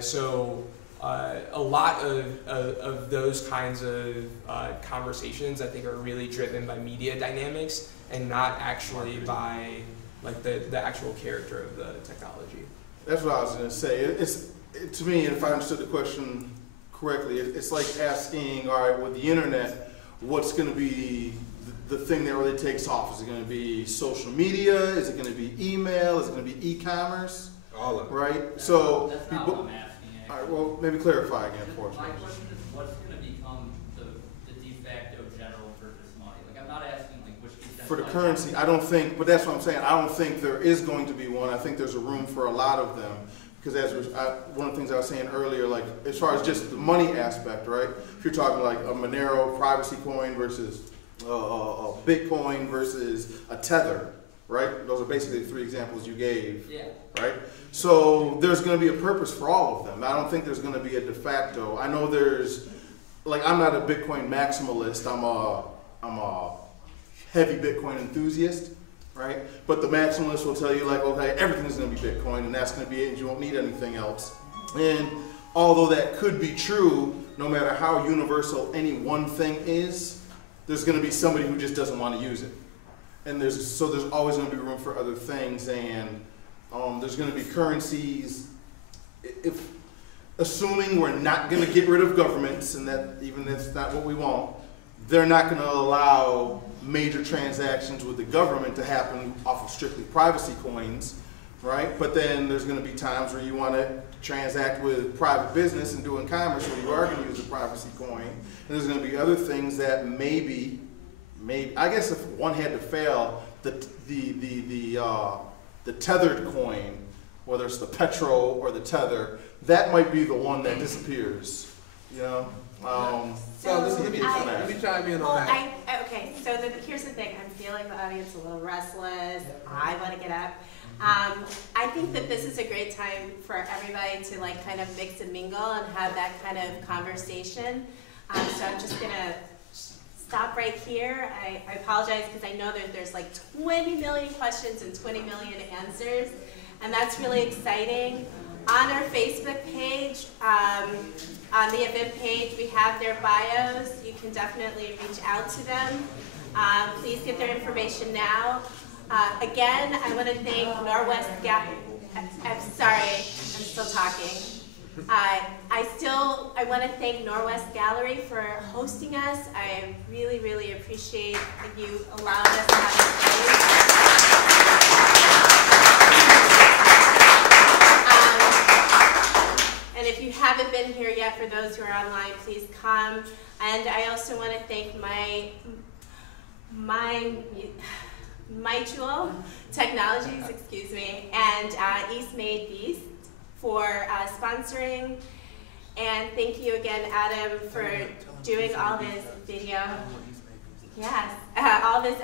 So a lot of those kinds of conversations, I think, are really driven by media dynamics and not actually by, like, the actual character of the technology. That's what I was going to say. To me, if I understood the question correctly, it's like asking, all right, with the internet, what's going to be the thing that really takes off? Is it going to be social media? Is it going to be email? Is it going to be e-commerce? All of it. Right? That's So, not what I'm asking. all right, well, maybe clarify again for us. My question is, what's going to become the de facto general purpose money? Like, I'm not asking, like, which For the currency, I don't think, but that's what I'm saying. I don't think there is going to be one. I think there's a room for a lot of them. Because one of the things I was saying earlier, like, as far as just the money aspect, right? If you're talking like a Monero privacy coin versus a Bitcoin versus a Tether, right? Those are basically the three examples you gave, yeah, right? So there's going to be a purpose for all of them. I don't think there's going to be a de facto. I know there's, like, I'm not a Bitcoin maximalist. I'm a heavy Bitcoin enthusiast, right? But the maximalist will tell you, like, okay, everything's going to be Bitcoin, and that's going to be it, and you won't need anything else. And although that could be true, no matter how universal any one thing is, there's going to be somebody who just doesn't want to use it. And there's always going to be room for other things, and there's going to be currencies. If assuming we're not going to get rid of governments, and that even that's not what we want, they're not going to allow major transactions with the government to happen off of strictly privacy coins, right? But then there's going to be times where you want to transact with private business and doing commerce where you are going to use a privacy coin. And there's going to be other things that maybe, I guess if one had to fail, the tethered coin, whether it's the Petro or the Tether, that might be the one that disappears, you know? So let me chime in on that. Okay, so here's the thing. I'm feeling the audience a little restless. I want to get up. I think that this is a great time for everybody to like kind of mix and mingle and have that kind of conversation. So I'm just gonna stop right here. I apologize because I know that there's like 20 million questions and 20 million answers, and that's really exciting. On our Facebook page, on the event page, we have their bios. You can definitely reach out to them. Please get their information now. Again, I want to thank Norwest I'm sorry, I'm still talking. I want to thank Norwest Gallery for hosting us. I really, really appreciate you allowing us to have this space. And if you haven't been here yet, for those who are online, please come. And I also want to thank Mytual Technologies, excuse me, and East Made Beast for sponsoring. And thank you again, Adam, for doing all this video. Yes, all this,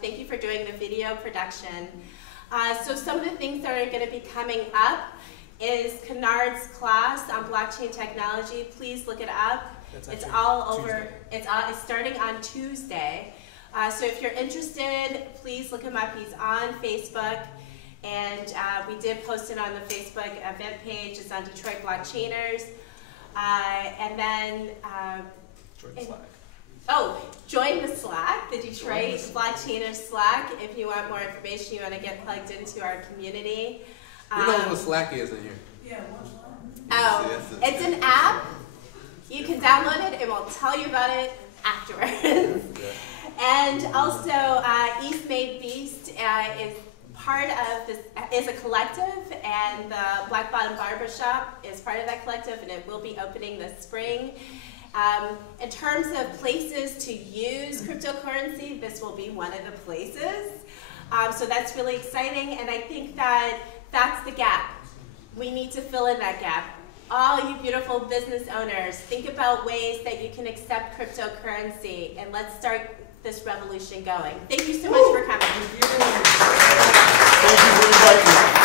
thank you for doing the video production. So some of the things that are going to be coming up is Kinnard's class on blockchain technology. Please look it up. It's all over, it's starting on Tuesday. So if you're interested, please look him up. He's on Facebook, and we did post it on the Facebook event page. It's on Detroit Blockchainers. And then, Join the Slack. Oh, join the Slack, the Detroit Blockchainers Slack. If you want more information, you want to get plugged into our community. Who knows what Slack is in here? Yeah, what's Slack? Oh, it's an app. You can download it. It will tell you about it afterwards. And also, East Made Beast is part of this, is a collective, and the Black Bottom Barbershop is part of that collective, and it will be opening this spring. In terms of places to use cryptocurrency, this will be one of the places. So that's really exciting, and I think that that's the gap. We need to fill in that gap. All you beautiful business owners, think about ways that you can accept cryptocurrency, and let's start this revolution going. Thank you so much for coming. Thank you for inviting me.